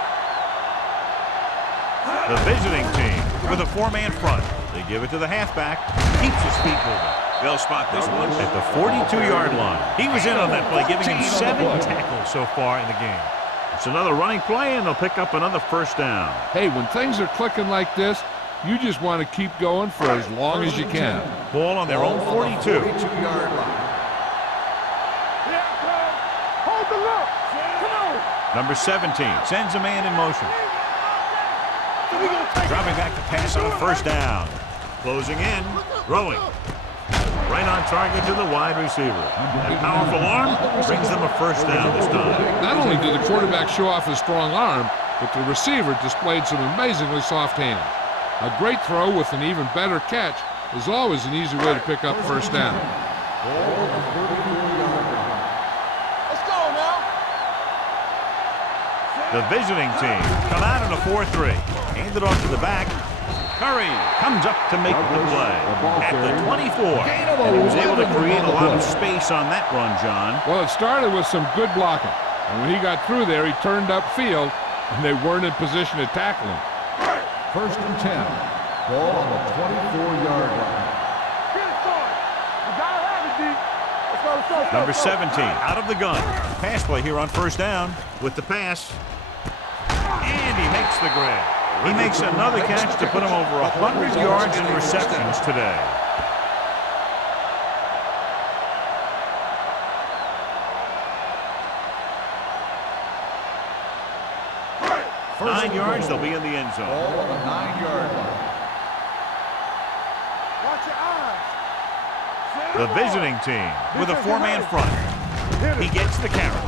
The visiting team with a 4-man front. They give it to the halfback. Keeps his feet moving. They'll spot this one at the 42-yard line. He was in on that play, giving him 7 tackles so far in the game. It's another running play, and they'll pick up another first down. Hey, when things are clicking like this, you just want to keep going for as long as you can. Ball on their own 42. 42-yard line. Hold the look. Come on. Number 17 sends a man in motion. Dropping back to pass on a first down. Closing in, throwing. Right on target to the wide receiver. That powerful arm brings them a first down this time. Not only did the quarterback show off his strong arm, but the receiver displayed some amazingly soft hands. A great throw with an even better catch is always an easy way to pick up first down. Let's go now. The visiting team come out in a 4-3. Hand it off to the back. Curry comes up to make the play at the 24. And he was able to create a lot of space on that run, John. Well, it started with some good blocking. And when he got through there, he turned upfield, and they weren't in position to tackle him. First and 10. Ball on the 24-yard line. Get it started. You gotta have it, D. Let's go. Number 17 out of the gun. Pass play here on first down with the pass. And he makes the grab. He makes another catch to put him over 100 yards in receptions today. First 9 yards, they'll be in the end zone. Ball on the 9-yard line. The visiting team with a four-man front. He gets the carry.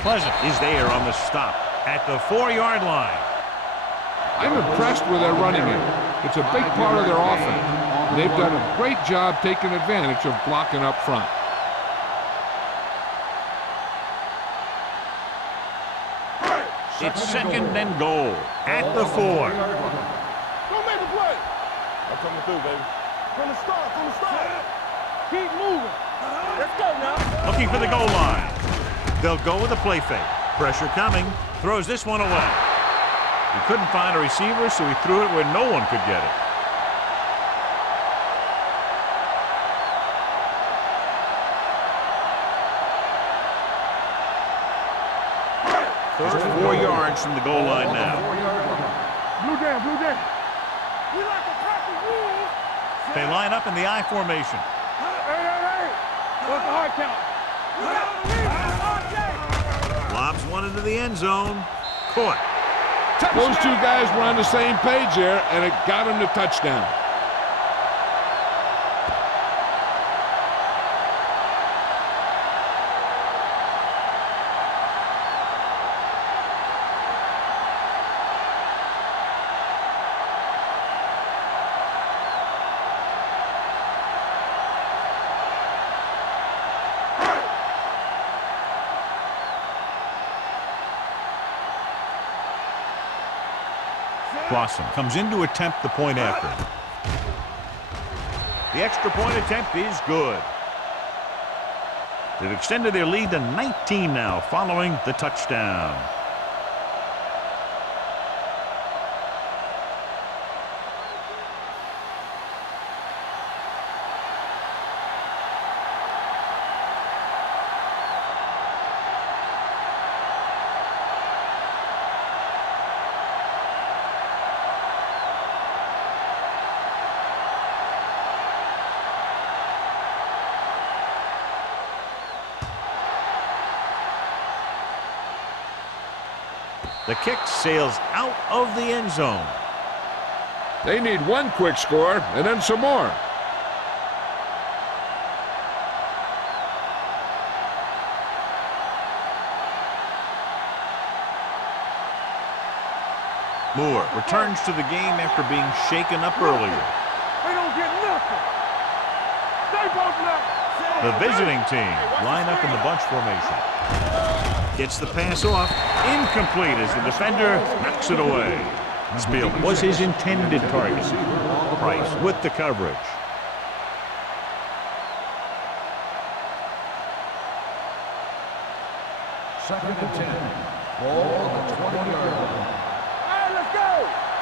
Pleasant is there on the stop at the 4-yard line. I'm impressed with their running game. It's a big part of their offense. They've done a great job taking advantage of blocking up front. It's second and goal at the 4. Don't make a play. I'm coming through, baby. From the start. Keep moving. Let's go now. Looking for the goal line. They'll go with a play fake. Pressure coming. Throws this one away. He couldn't find a receiver, so he threw it where no one could get it. Just 4 yards from the goal line now. Blue down. We like to practice rules. They line up in the I formation. Hey. What's the hard count? Lobs one into the end zone. Caught. Those two guys were on the same page there, and it got them the touchdown. Blossom comes in to attempt the point after. The extra point attempt is good. They've extended their lead to 19 now following the touchdown. The kick sails out of the end zone. They need one quick score and then some more. Moore returns to the game after being shaken up earlier. They don't get nothing. They both left. The visiting team line up in the bunch formation. Gets the pass off. Incomplete as the defender knocks it away. Spiel was his intended target. Price with the coverage. Second and 10. Ball on the 20-yard line. Hey, let's go.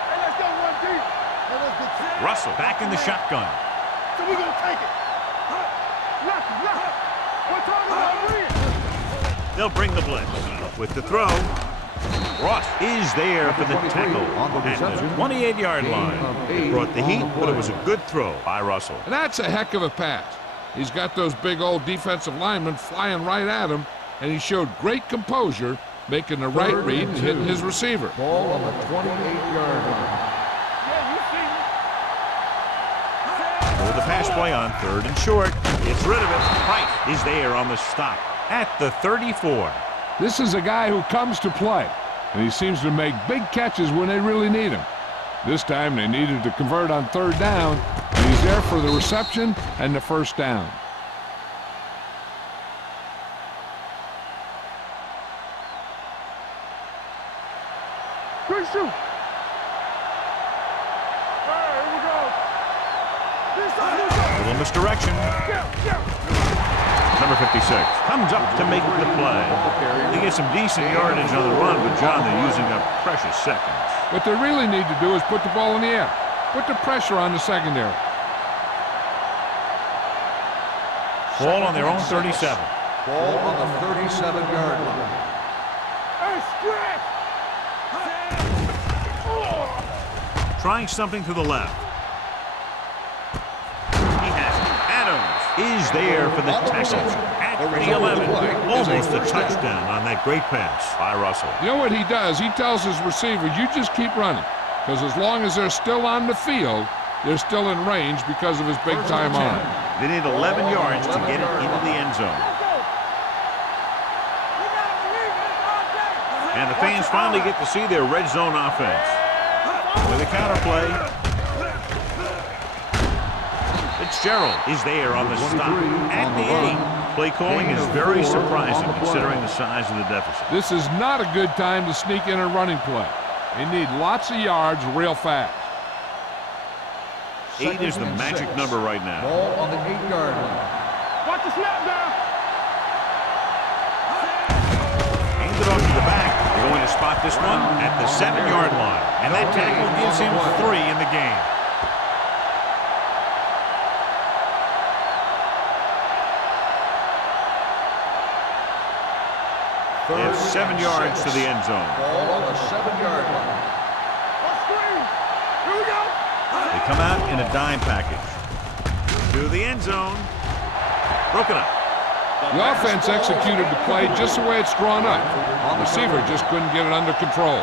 Hey, let's go one deep. Hey, let's get set. Russell back in the shotgun. So we're going to take it. Left. We're talking about real. They'll bring the blitz. With the throw, Ross is there for the tackle at the 28-yard line. It brought the heat, but it was a good throw by Russell. And that's a heck of a pass. He's got those big old defensive linemen flying right at him, and he showed great composure, making the right read and hitting his receiver. Ball on the 28-yard line. Yeah, you see me. With the pass play on 3rd and short, it's rid of it. Price is there on the stop at the 34. This is a guy who comes to play, and he seems to make big catches when they really need him. This time they needed to convert on 3rd down, and he's there for the reception and the 1st down. Good shoot. All right, here we go. This side. Little misdirection. Number 56 comes up to make the play. They get some decent yardage on the run, but John, they're using up precious seconds. What they really need to do is put the ball in the air. Put the pressure on the secondary. Ball on their own 37. Ball on the 37-yard line. Hey, stretch. Trying something to the left. He has it. Adams is there for the tackle at the 11. Almost a touchdown on that great pass by Russell. You know what he does? He tells his receiver, you just keep running. Because as long as they're still on the field, they're still in range because of his big-time arm. They need 11 yards to get it into the end zone. And the fans finally get to see their red zone offense. With a counter play, Fitzgerald is there on the stop at the 8. Play calling is very surprising considering the size of the deficit. This is not a good time to sneak in a running play. They need lots of yards real fast. 8 is the magic number right now. Ball on the 8-yard line. Watch the snap down. Hands it off to the back. They're going to spot this one at the 7-yard line. And that tackle gives him 3 in the game. They have 7 yards to the end zone. Ball on the 7-yard line. Here we go. They come out in a dime package. To the end zone. Broken up. The offense executed the play just the way it's drawn up. The receiver just couldn't get it under control.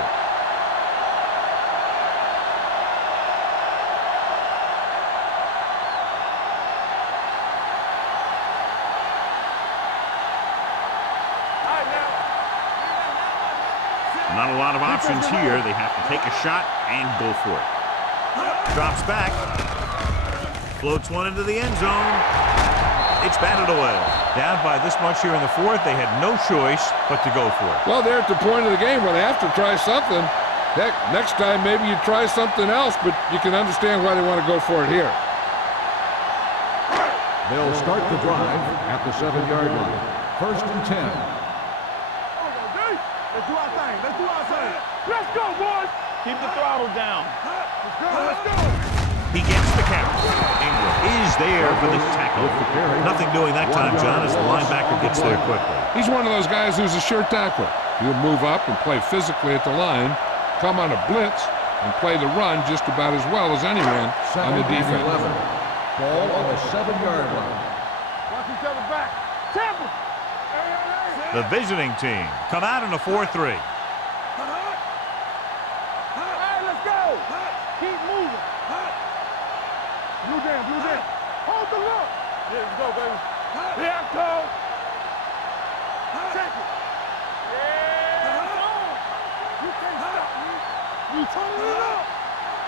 Not a lot of options here. They have to take a shot and go for it. Drops back. Floats one into the end zone. It's batted away. Down by this much here in the 4th. They had no choice but to go for it. Well, they're at the point of the game where they have to try something. Heck, next time maybe you try something else, but you can understand why they want to go for it here. They'll start the drive at the 7-yard line. 1st and 10. Let's do our thing. Let's do our thing. Let's go, boys. Keep the throttle down. Let's go. Let's go. He gets the carry. Ingram is there for the tackle. Nothing doing that time, John, as the linebacker gets there quickly. He's one of those guys who's a sure tackler. He'll move up and play physically at the line, come on a blitz, and play the run just about as well as anyone on the defense. 11. Ball on the 7-yard line. Watch each other back. Tampa. The visiting team come out in a 4-3. Hey, let's go. Keep moving. Blue down, blue down. Hold the look. Yeah, let's go, baby. Yeah, go. Take it. Yeah. You can't stop me. You turning it up.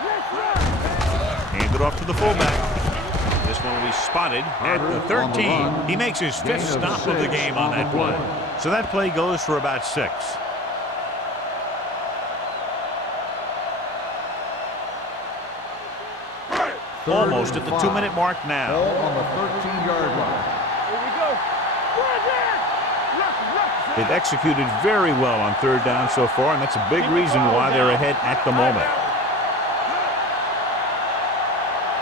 Let's run. Hand it off to the fullback. This one will be spotted at the 13. He makes his 5th stop of the game on that play. So that play goes for about 6. Almost at the 2-minute mark now. Ball on the 13-yard line. Here we go. They've executed very well on 3rd down so far, and that's a big reason why they're ahead at the moment.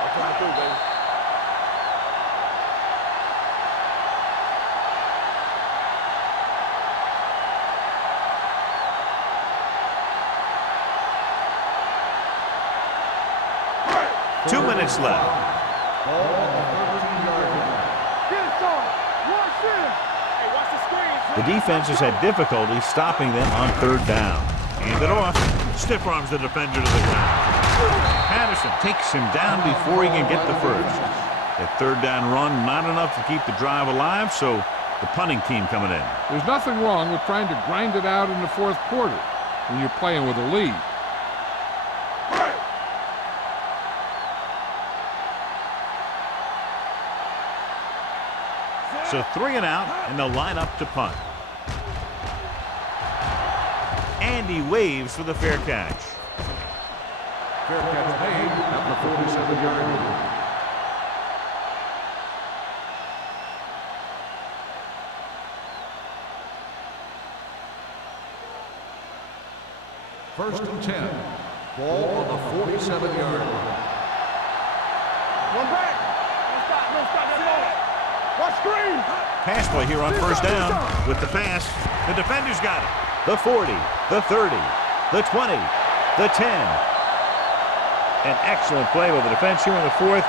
I'll come through, baby. Two minutes left. Ball on the 13-yard line. Get it, son. Watch this. Hey, watch the screen. The defense has had difficulty stopping them on 3rd down. Hand it off. Stiff arms the defender to the ground. Patterson takes him down before he can get the first. That 3rd down run, not enough to keep the drive alive, so the punting team coming in. There's nothing wrong with trying to grind it out in the 4th quarter when you're playing with a lead. So 3 and out, and they'll line up to punt. And he waves for the fair catch. Fair catch made at the 47-yard line. First and 10. Ball on the 47-yard line. One back. No stop that ball. Watch screen. Pass play here on 1st down with the pass. The defender's got it. The 40, the 30, the 20, the 10. An excellent play by the defense here in the 4th,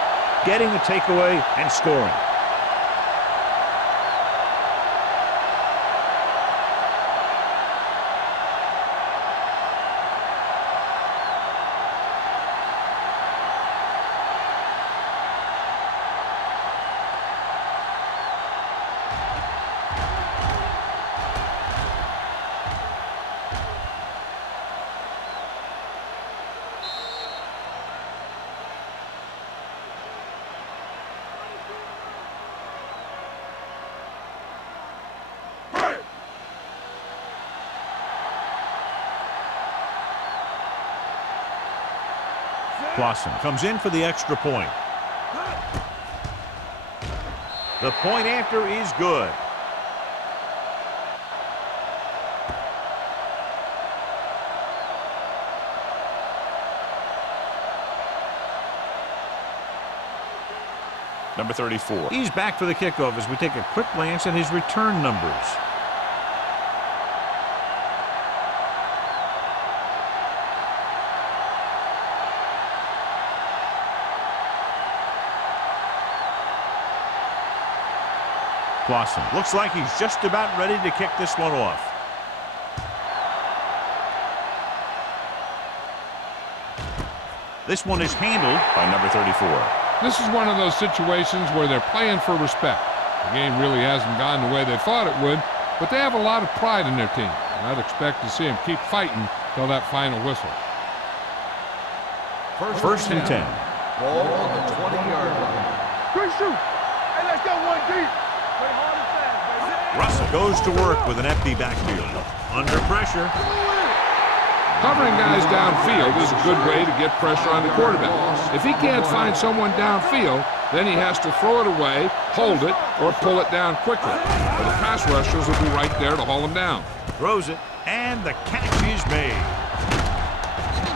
getting the takeaway and scoring. Clausen comes in for the extra point. The point after is good. Number 34. He's back for the kickoff as we take a quick glance at his return numbers. Clausen looks like he's just about ready to kick this one off. This one is handled By number 34. This is one of those situations where they're playing for respect. The game really hasn't gone the way they thought it would, but they have a lot of pride in their team, and I'd expect to see them keep fighting till that final whistle. First and 10. Ball on the 20-yard line. Good shoot. Hey, let's go one deep. Play hard and fast, baby. Russell goes to work with an empty backfield. Under pressure. Covering guys downfield is a good way to get pressure on the quarterback. If he can't find someone downfield, then he has to throw it away, hold it, or pull it down quickly. Or the pass rushers will be right there to haul him down. Throws it, and the catch is made.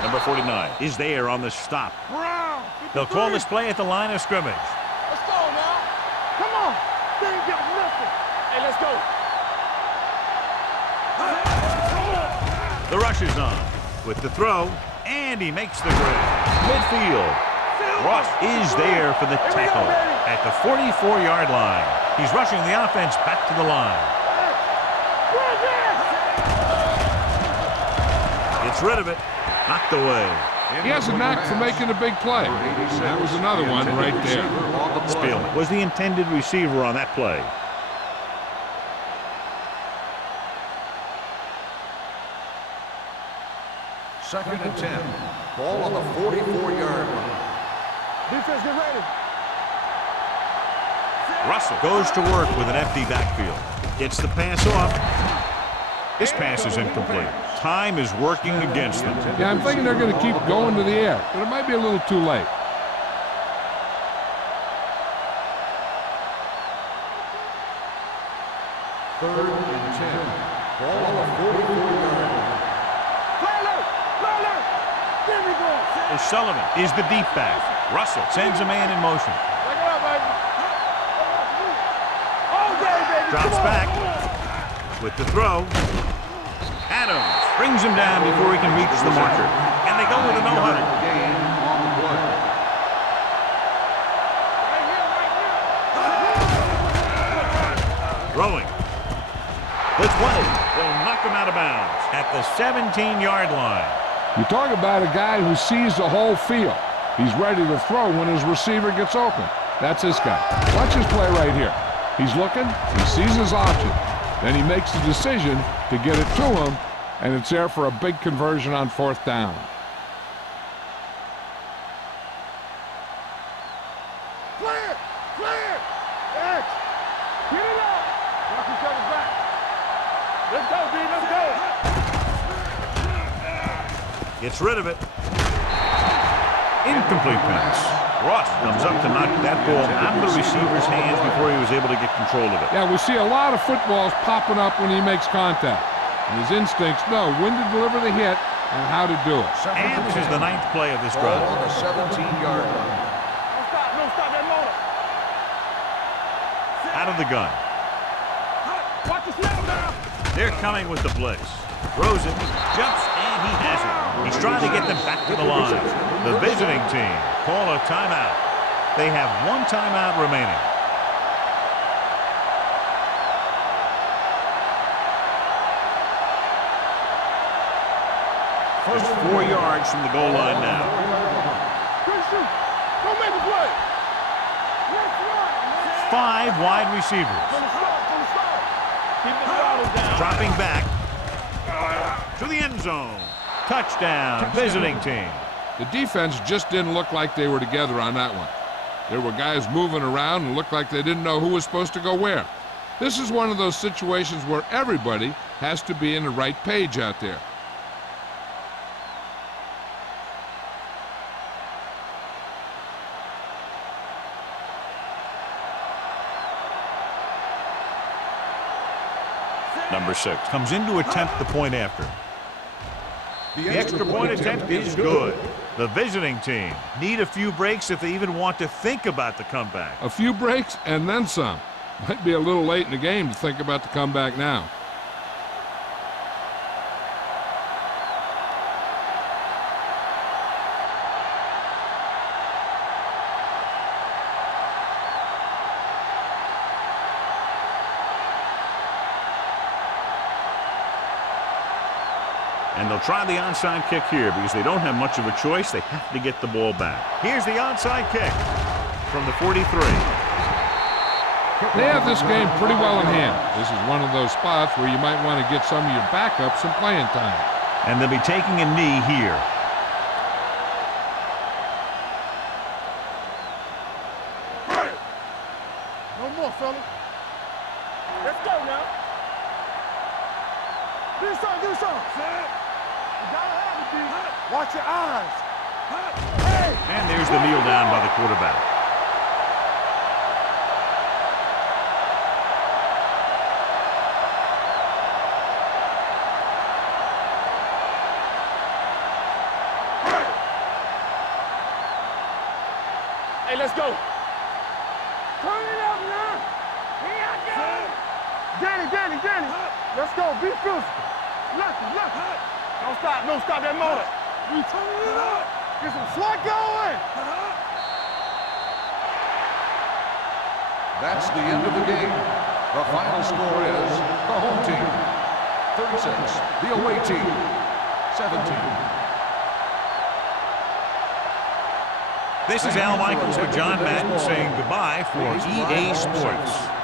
Number 49. Is there on the stop. Brown. They'll call this play at the line of scrimmage. Let's go now. Come on. They ain't got nothing. Hey, let's go. The rush is on with the throw, and he makes the grab. Midfield. Ross is there for the tackle at the 44-yard line. He's rushing the offense back to the line. Gets rid of it. Knocked away. He has a knack for making a big play. That was another one right there. Spielman was the intended receiver on that play. Second and 10. Ball on the 44-yard line. Defense, get ready. Russell goes to work with an empty backfield. Gets the pass off. This pass is incomplete. Time is working against them. Yeah, I'm thinking they're going to keep going to the air, but it might be a little too late. Third and 10. Ball on the 44-yard line. There we go. O'Sullivan is the deep back. Russell sends a man in motion. Take it up, baby. All day, baby. Drops Come on. back with the throw. Adams brings him down before he can reach the marker. And they go with a no-huddle. Gain on the play. Throwing. Blitz wanted. They'll knock him out of bounds at the 17-yard line. You talk about a guy who sees the whole field. He's ready to throw when his receiver gets open. That's this guy. Watch his play right here. He's looking, he sees his option. Then he makes the decision to get it to him, and it's there for a big conversion on fourth down. Clear. X. Get it up. Watch each other's back. Let's go, D. Let's go. Gets rid of it. Incomplete pass. Ross comes up to knock that ball out of the receiver's hands before he was able to get control of it. Yeah, we see a lot of footballs popping up when he makes contact. And his instincts know when to deliver the hit and how to do it. And this is the 9th play of this Ball drive. on the 17-yard line. No stop that motor. Out of the gun. Watch the snap now. They're coming with the blitz. Throws it, jumps, and he has it. He's trying to get them back to the line. The visiting team call a timeout. They have one timeout remaining. Just 4 yards from the goal line now. Good shoot. Go make a play. Let's run. 5 wide receivers. From the start. Keep the throttle down. Dropping back to the end zone. Touchdown, visiting team. The defense just didn't look like they were together on that one. There were guys moving around and looked like they didn't know who was supposed to go where. This is one of those situations where everybody has to be in the right page out there. Number 6. Comes in to attempt the point after. The extra point attempt is good. The visiting team need a few breaks if they even want to think about the comeback. A few breaks and then some. Might be a little late in the game to think about the comeback now. And they'll try the onside kick here because they don't have much of a choice. They have to get the ball back. Here's the onside kick from the 43. They have this game pretty well in hand. This is one of those spots where you might want to get some of your backups some playing time. And they'll be taking a knee here. No more, fella. Let's go now. Do something, do something. You gotta have it, D. Watch your eyes. Hey! And there's the kneel down by the quarterback. Hey, let's go. Turn it up now. Here I go. Danny. Let's go. Be physical. Left. Don't stop that motor. We turning it up. Get some sweat going. That's the end of the game. The final score is the home team 36, the away team 17. This is Al Michaels with John Madden saying goodbye for EA Sports.